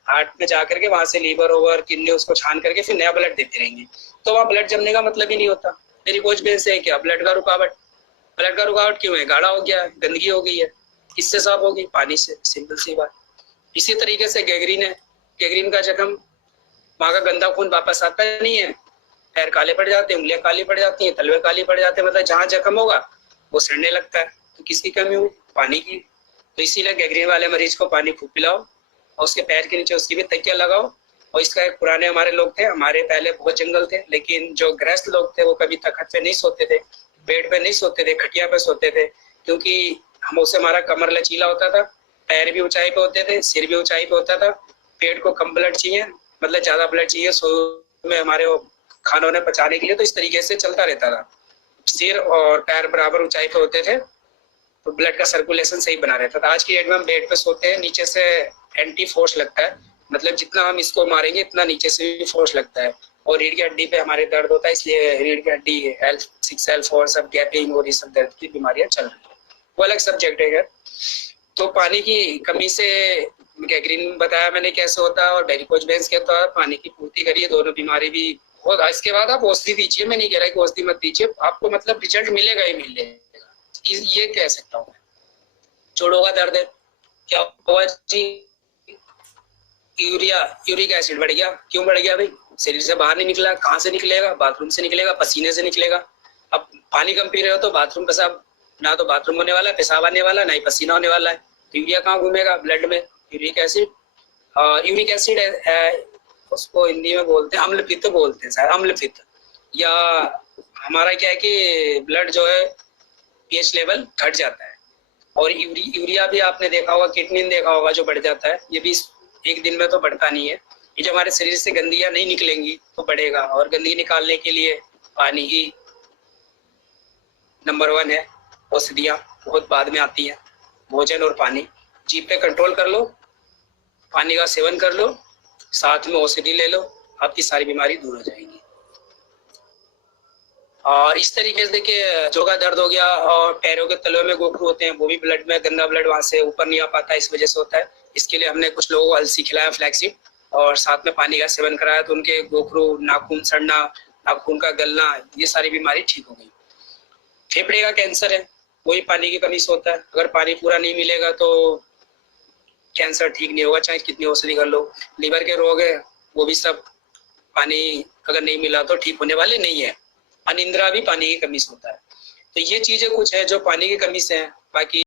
हार्ट में जाकर के वहां से लीवर ओवर किडनी उसको छान करके फिर नया ब्लड देते रहेंगे, तो वहाँ ब्लड जमने का मतलब ही नहीं होता। वेरिकोज वेन से क्या, ब्लड का रुकावट। ब्लड का रुकावट क्यों है, गाढ़ा हो गया है, गंदगी हो गई है, किससे साफ होगी, पानी से, सिंपल सी बात। इसी तरीके से गैंग्रीन है, गैंग्रीन का जख्म, वहां का गंदा खून वापस आता नहीं है, पैर काले पड़ जाते हैं, उंगलियां काली पड़ जाती हैं, तलवे काली पड़ जाते हैं, मतलब जहां जख्म होगा वो सड़ने लगता है। तो किसकी कमी हुई, पानी की। तो इसीलिए गैंग्रीन वाले मरीज को पानी खूब पिलाओ, और उसके पैर के नीचे उसकी भी तकिया लगाओ। और इसका एक पुराने हमारे लोग थे, हमारे पहले बहुत जंगल थे, लेकिन जो गृहस्थ लोग थे वो कभी तखत पे नहीं सोते थे, बेड पे नहीं सोते थे, खटिया पे सोते थे, क्योंकि हम उससे हमारा कमर लचीला होता था, पैर भी ऊंचाई पे होते थे, सिर भी ऊंचाई पे होता था, पेट को कम ब्लड चाहिए, मतलब ज्यादा ब्लड चाहिए सो में हमारे खानों ने पचाने के लिए, तो इस तरीके से चलता रहता था। सिर और पैर बराबर ऊंचाई पे होते थे तो ब्लड का सर्कुलेशन सही बना रहता था। आज की डेट में हम बेड पे सोते हैं, नीचे से एंटी फोर्स लगता है, मतलब जितना हम इसको मारेंगे इतना नीचे से भी फोर्स लगता है, और रीढ़ की हड्डी पे हमारे दर्द होता है, इसलिए रीढ़ की हड्डी L6 L4 सब गैपिंग और ये सब दर्द की बीमारियां चल रही है, वो अलग सब्जेक्ट है। तो पानी की कमी से गैंग्रीन बताया मैंने कैसे होता है, और वेरिकोज वेन्स के तो पानी की पूर्ति करिए, दोनों बीमारी भी होगा। इसके बाद आप औषधि दीजिए, मैं नहीं कह रहा कि औषधि मत दीजिए, आपको मतलब रिजल्ट मिलेगा ही मिलेगा, ये कह सकता हूँ। जोड़ों का दर्द है, क्या हुआ जी, यूरिक एसिड बढ़ गया। क्यों बढ़ गया भाई, शरीर से बाहर नहीं निकला, कहाँ से निकलेगा, बाथरूम से निकलेगा, पसीने से निकलेगा। अब पानी कम पी रहे हो तो बाथरूम पेशाब, ना तो बाथरूम होने वाला है, पेशाब आने वाला, ना ही पसीना होने वाला है, तो यूरिया कहाँ घूमेगा, ब्लड में। यूरिक एसिड उसको हिंदी में बोलते हैं अम्लपित्त बोलते हैं शायद, अम्लपित्त। या हमारा क्या है कि ब्लड जो है पीएच लेवल घट जाता है, और यूरिया भी आपने देखा होगा, किडनी देखा होगा जो बढ़ जाता है, ये भी एक दिन में तो बढ़ता नहीं है। ये जो हमारे शरीर से गंदगियां नहीं निकलेंगी तो बढ़ेगा, और गंदगी निकालने के लिए पानी ही नंबर 1 है। औषधियां बहुत बाद में आती हैं, भोजन और पानी। जीभ पे कंट्रोल कर लो, पानी का सेवन कर लो, साथ में औषधि ले लो, आपकी सारी बीमारी दूर हो जाएगी। और इस तरीके से देखिए, जो का दर्द हो गया, और पैरों के तलवे में गोखरू होते हैं, वो भी ब्लड में गंदा ब्लड वहां से ऊपर नहीं आ पाता, इस वजह से होता है। इसके लिए हमने कुछ लोगों को अलसी खिलाया, फ्लैक्सीड, और साथ में पानी का सेवन कराया, तो उनके गोखरू, नाखून सड़ना, नाखून का गलना, ये सारी बीमारी ठीक हो गई। फेफड़े का कैंसर है, वही पानी की कमी से होता है। अगर पानी पूरा नहीं मिलेगा तो कैंसर ठीक नहीं होगा, चाहे कितनी औषधि कर लो। लीवर के रोग है, वो भी सब पानी अगर नहीं मिला तो ठीक होने वाले नहीं है। अनिद्रा भी पानी की कमी से होता है। तो ये चीजें कुछ है जो पानी की कमी से है। बाकी